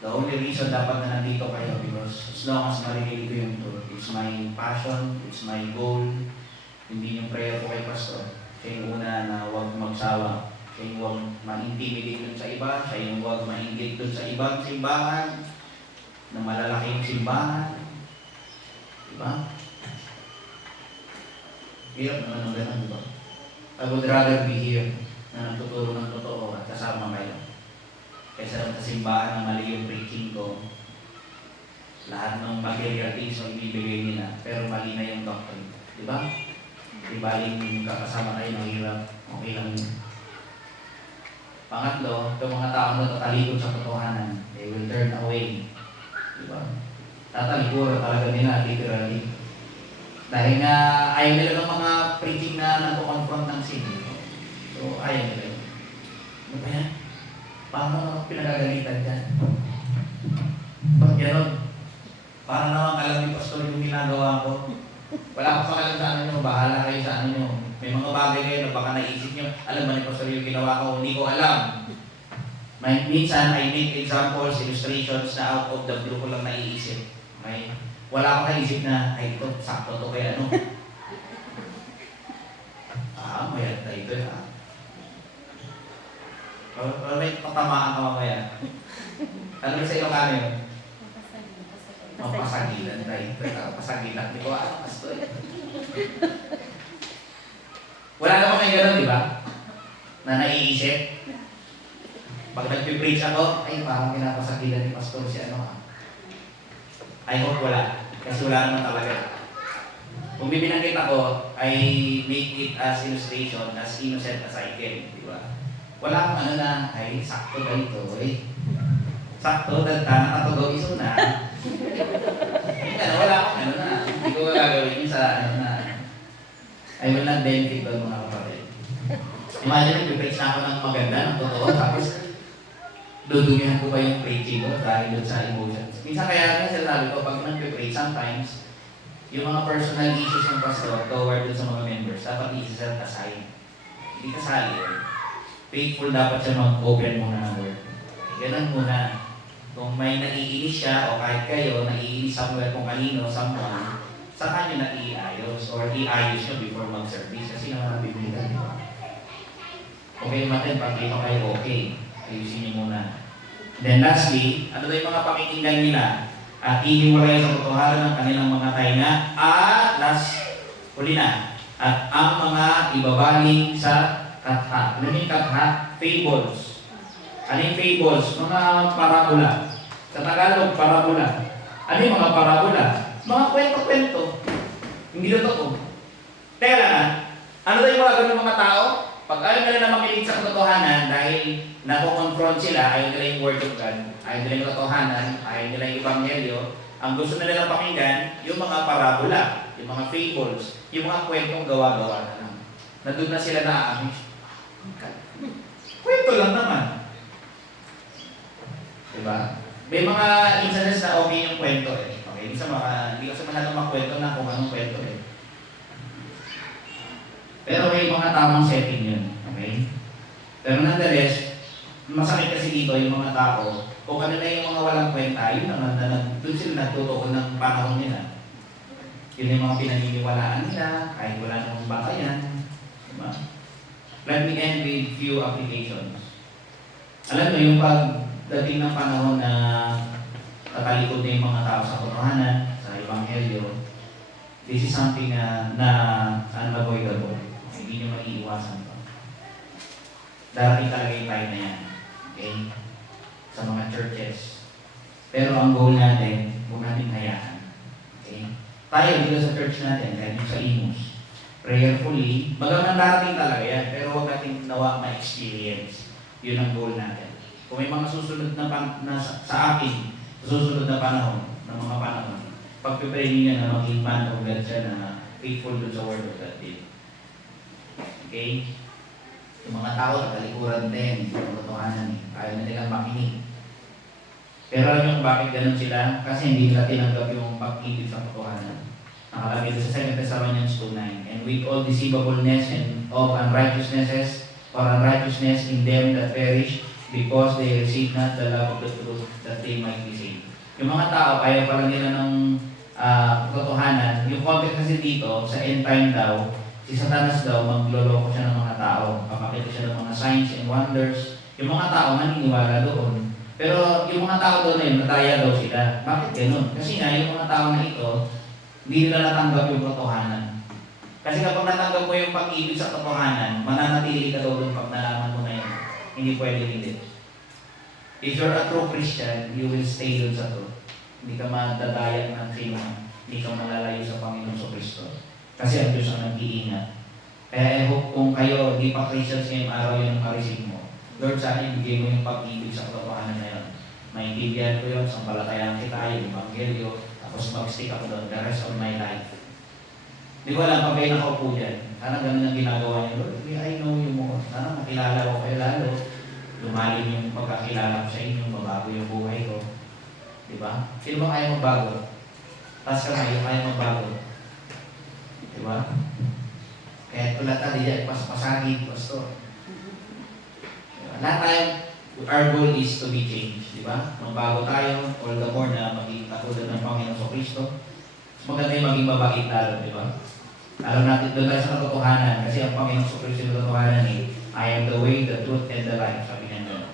The only reason dapat na nandito kayo because as long as marinig ko yung truth, it's my passion, it's my goal. Hindi yung prayer ko kay Pastor. Siya yung una na huwag magsawa. Siya yung huwag ma-intimidate dun sa iba. Siya yung huwag ma-inggit dun sa ibang simbahan. Na malalaking simbahan. Diba? Hirap naman ang ganun, diba? I would rather be here na nagtuturo ng totoo at kasama kayo. Kaysa sa simbahan na mali yung preaching ko. Lahat ng material things ang ibibigay nila, pero mali na yung doctrine. Diba? Di baling kakasama kayo ng hirap, okay lang yun. Pangatlo, itong mga tao na tatalikod sa katotohanan, they will turn away. Diba? Tatalikuran talaga nila, literally. Dahil nga ayaw nila ng mga preaching na nagko-confront ng sin. So, ayaw nila yun. Ano ba yan? Paano pinagagalitan dyan? Ba't gano'n? Para naman alam ni Pastor yung ginagawa ko. Wala akong pakalam sa ano nyo, bahala kayo sa ano nyo. May mga bagay kayo na baka naisip nyo, alam ba ni Pastor yung ginawa ko, hindi ko alam. Minsan, I make examples, illustrations na out of the blue ko lang naiisip. Okay? Wala akong naisip na, ay ito, sakto to kaya ano. Mayat na ito ha. Pero may patamaan ka mamaya. Ano ba sa Ilocano yun? Mapasagilan tayo. Pasagilan. Di ko alam, Pastor. Wala naman kayo gano'n, di ba? Na naiisip. Pag nag-preach ako, ay parang pinapasagilan ni Pastor si ano ha. I hope wala. Kasi wala naman talaga. Kung bibinanggit ako, I make it as illustration, as innocent as I can. Di ba? Wala akong ano na, ay sakto ba ito? Sakto, nakatugaw iso na. Wala akong ano na. Hindi ko gagawin yung sa ano na. I will not benefit doon mga kapatid. Imagine, nag-preach na ako ng maganda, ng totoo, tapos dudumihan ko pa yung preaching ko dahil doon sa emotions. Minsan kaya nga sinasabi ko, pag nag-preach, sometimes, yung mga personal issues ng pastor toward doon sa mga members, dapat i-set aside. Hindi kasali yun. Faithful dapat siya mag-open muna ng word. Ganun muna. Kung may naiinis siya o kahit kayo, naiinis somewhere kung kanino, someone, sa kanya na iayos or iayos nyo before mag-service. Kasi naman ang Biblia, di ba? Okay natin, pag dito kayo okay, ayusin nyo muna. Then lastly, ano daw yung mga pakikinggan nila? At ihiwalay sa totohanan ng kanilang mga tainga at huli na. At ang mga ibabaling sa katha. Ano yung katha? Fables. Ano yung fables? Mga parabola. Sa Tagalog, parabola. Ano yung mga parabola? Mga kwento-kwento. Hindi totoo. Teka lang ha. Ano daw yung mga ganun mga tao? Pag ayaw nila na makinig sa katotohanan dahil nako-confront sila, ayaw nila yung word of God, ayaw nila yung katotohanan, ayaw nila yung ebanghelyo, ang gusto nila lang pakinggan, yung mga parabola, yung mga fables, yung mga kwentong gawa-gawa na lang. Nandun na sila na-amish. Kwento lang naman. Diba? May mga instances na okay yung kwento eh. Okay, hindi kasi masyadong makwento na kung anong kwento eh. Pero may mga tamang setting yun. Okay? Pero nonetheless, masakit kasi dito yung mga tao, kung ano na yung mga walang kwenta, yun naman na doon sila nagtutuon ng panahon nila. Yun yung mga pinaniniwalaan nila, kahit wala namang bakayan. Diba? Let me end with few applications. Alam mo, yung pagdating ng panahon na tatalikod na yung mga tao sa katotohanan, sa ebanghelyo, this is something na unavoidable. Hindi nyo maiiwasan to. Darating talaga yung time na yan. Okay? Sa mga churches. Pero ang goal natin, huwag natin hayaan. Okay? Tayo dito sa church natin, kahit yung sa Imus, prayerfully, bagaman darating talaga yan, pero huwag natin nawa ma-experience. Yun ang goal natin. Kung may mga susunod na sa akin, susunod na panahon, ng mga panahon, pag-pray niya na maging man of God siya na faithful dun sa word of God din. Okay? Yung mga tao, tatalikuran din, yung katotohanan eh. Ayaw na nilang makinig. Pero alam nyo bakit ganun sila? Kasi hindi nila tinanggap yung pag-ibig sa katotohanan. Nakalagay sa 2 Thessalonians 2:9. And with all deceivableness and of unrighteousnesses or unrighteousness in them that perish, because they receive not the love of the truth, that they might be saved. Yung mga tao, kaya pala nila ng katotohanan. Yung context kasi dito, sa end time daw, si Satanas daw, magloloko siya ng mga tao. Papakita siya ng mga signs and wonders. Yung mga tao naniniwala doon. Pero yung mga tao doon na yun, nadaya daw sila. Bakit ganun? Kasi nga, yung mga tao na ito, hindi nila natanggap yung katotohanan. Kasi kapag natanggap mo yung pag-ibig sa katotohanan, mananatili ka daw doon pag nalaman mo na yun. Hindi pwede hindi. If you're a true Christian, you will stay doon sa truth. Hindi ka madadayag ng sino. Hindi ka malalayo sa Panginoon sa Kristo. Kasi ang Diyos ang nag-iingat. Kaya I hope kung kayo, di pa Christians ngayong araw yun ang ma-receive mo. Lord, sana ibigay mo yung pag-ibig sa katotohanan na yun. Maintindihan ko yun, sampalatayan kita, yung Evangelyo, tapos mag-stick ako doon the rest of my life. Di ko alam pag kayo nakaupo dyan, sana ganun ang ginagawa niyo, Lord, I know you more. Sana makilala ko kayo lalo. Lumalim yung pagkakilala ko sa inyo, mabago yung buhay ko. Di ba? Sino ba kaya magbago? Taas ka ngayon, kaya magbago. Di ba? Kaya tulad tayo dyan, pasagin, pastor. Diba? Lahat tayo, our goal is to be changed. Di ba? Magbago tayo, all the more na maging katulad ng Panginoon sa Kristo. Maganda yung maging mabait lalo, di ba? Alam natin doon tayo sa katotohanan kasi ang Panginoon sa Kristo yung katotohanan I am the way, the truth, and the life. Sabi niya doon.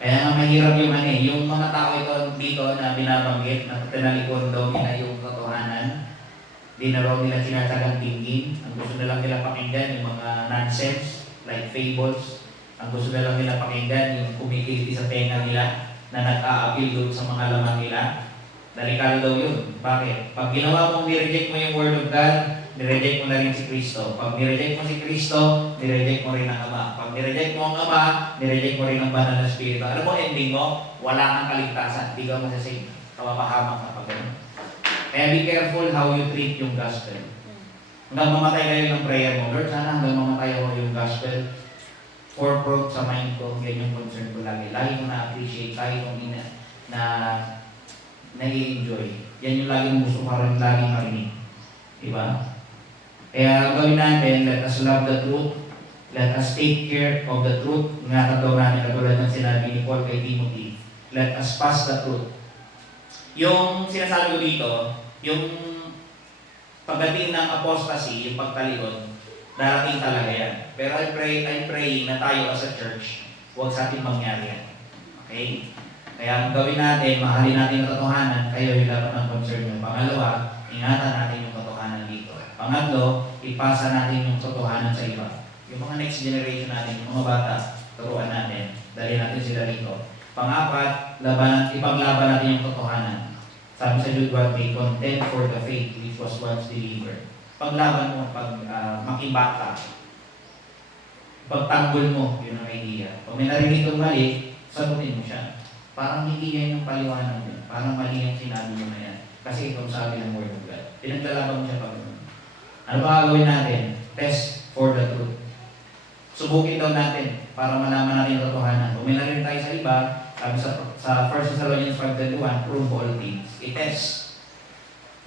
Kaya nga mahirap yung yung mga tao ito dito na binabanggit na tinalikod daw nila yung katotohanan. Di na raw nila sinatsagang tingin. Ang gusto na lang nila pakinggan yung mga nonsense, like fables. Ang gusto na lang nila pakinggan yung kumikiliti sa tenga nila na nag-a-appeal doon sa mga laman nila. Delikado daw yun. Bakit? Pag ginawa mong nireject mo yung Word of God, nireject mo na rin si Kristo. Pag nireject mo si Kristo, nireject mo rin ang Ama. Pag nireject mo ang Ama, nireject mo rin ang Banal na Espiritu. Ano mo ending mo? Wala kang kaligtasan. Hindi ka masasave. Kapapahamak ka pag gano'n. Kaya be careful how you treat yung gospel. Hanggang mamatay kayo ng prayer mo, Lord, sana hanggang mamatay ako yung gospel. Forefront sa mind ko, yan yung concern ko lagi. Lagi ko na-appreciate, lagi kong nai-enjoy. Yan yung laging gusto ko rin laging marinig. Diba? Kaya gawin natin, let us love the truth. Let us take care of the truth. Ingatan daw natin, katulad ng sinabi ni Paul kay Timothy. Let us pass the truth. Yung sinasabi ko dito, yung pagdating ng apostasy, yung pagtalikod, darating talaga yan. Pero I'm praying na tayo as a church, huwag sa ating mangyari yan. Okay? Kaya ang gawin natin, mahalin natin yung katotohanan, kayo yung dapat ng concern nyo. Pangalawa, ingatan natin yung katotohanan dito. Pangatlo, ipasa natin yung katotohanan sa iba. Yung mga next generation natin, yung mga bata, turuan natin, dali natin sila dito. Pangapat, ipaglaban natin yung katotohanan. Sabi sa Jude 1:8, contend for the faith which was once delivered. Paglaban mo, makimbat ka. Pagtanggol mo, yun ang idea. Pag may narinig kang mali, sagutin mo siya. Parang hindi yan yung paliwanag mo. Parang mali yung sinabi mo na yan. Kasi ikaw sabi ng Word of God. Pinaglalaban mo siya pag ano ba gagawin natin? Test for the truth. Subukin daw natin para malaman natin yung katotohanan. Kung may narinig tayo sa iba, sabi sa 1 Thessalonians 5:21, prove all things. I-test.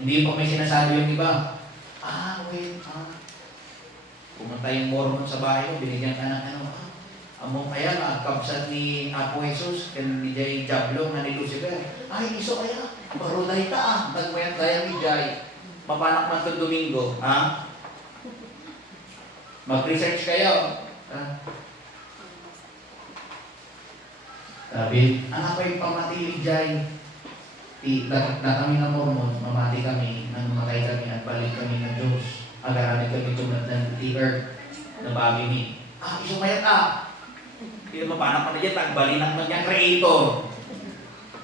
Hindi pa may sinasabi yung iba. Pumunta yung Mormon sa bahay ko, binigyan ka ng ano. Amo kaya kabsat ni Apo Jesus, kan ni Jay Jablong na ni Lucifer. Ay, iso kaya. Baruday ta nagmayat tayo ni Jay. Papanak man itong Domingo. Ha? Mag-research kayo. Sabi, anak ko yung pamatili Jay. Na kami ng Mormon, mamati kami, namatay kami at balik kami ng Diyos. Agarami kami tulad ng the earth na bagay ni. Iso kaya Hindi mapanak pa na dyan, tagbalinak man yung creator.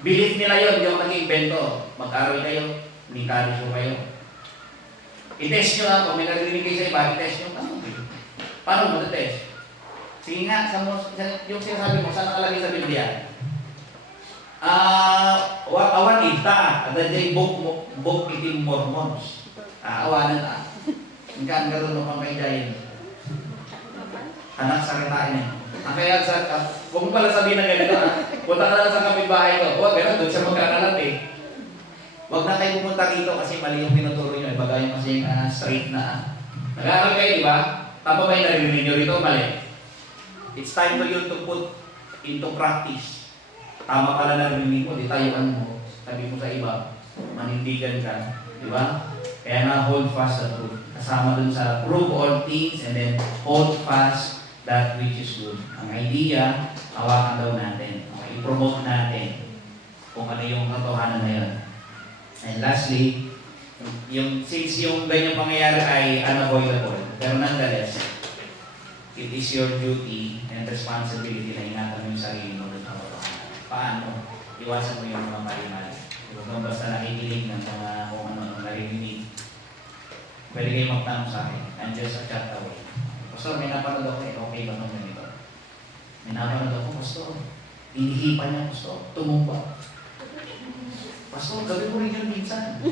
Believe nila yun, yung nag-invento. Mag-aral kayo, encourage mo kayo. I-test nyo ako, may nagrinig kayo sa iba, i-test nyo. Paano mo na-test? Sige nga, yung sinasabi mo, saan nakalagay sa Biblia? Awan ita, at dyan book itim Mormons. Awanan na. Hinggaan ka rin pang kay Jayin. Anak sa kitain eh. Kaya kung pala sabihin na ganito, punta ka na lang sa kapitbahay ko. Huwag gano'n, doon siya magkakalat eh. Huwag na kayo pumunta dito kasi mali yung pinuturo nyo. Bagay kasi straight na. Nag-aaral kayo, di ba? Tama ba yung narinig nyo rito? Mali. It's time for you to put into practice. Tama pala narinig mo, di tayo mo. Sabi mo sa iba, manindigan ka. Di ba? Kaya nga, hold fast the truth. Kasama dun sa prove all things and then hold fast that which is good. Ang idea, hawakan daw natin. Okay, i-promote natin kung ano yung katotohanan na yun. And lastly, since yung ganyang pangyayari ay unavoidable, pero nonetheless, it is your duty and responsibility na ingatan mo yung sarili mo ng katotohanan. Paano? Iwasan mo yung mga mali-mali. Huwag kang basta nakikinig ng mga kung ano narinig. Pwede kayo magtanong sa akin. I'm just a chat away. Pastor, may napanood ako eh. Okay ba nung ganito? May napanood ako, Pastor. Inihipan niya, Pastor. Tumumba. Pastor, gawin mo rin yun minsan.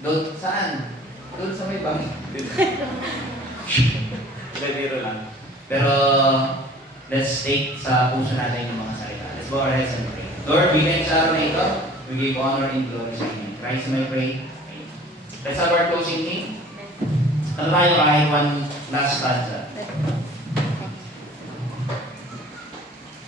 Doon, saan? Doon sa may bangin. Biro lang. Pero, let's take sa puso natin yung mga salita. Let's go ahead and pray. Lord, bigyan sa araw na ito, we give honor and glory sa inyo. Christ, may pray. Let's have our closing hymn. Ano tayo kahit one last stanza?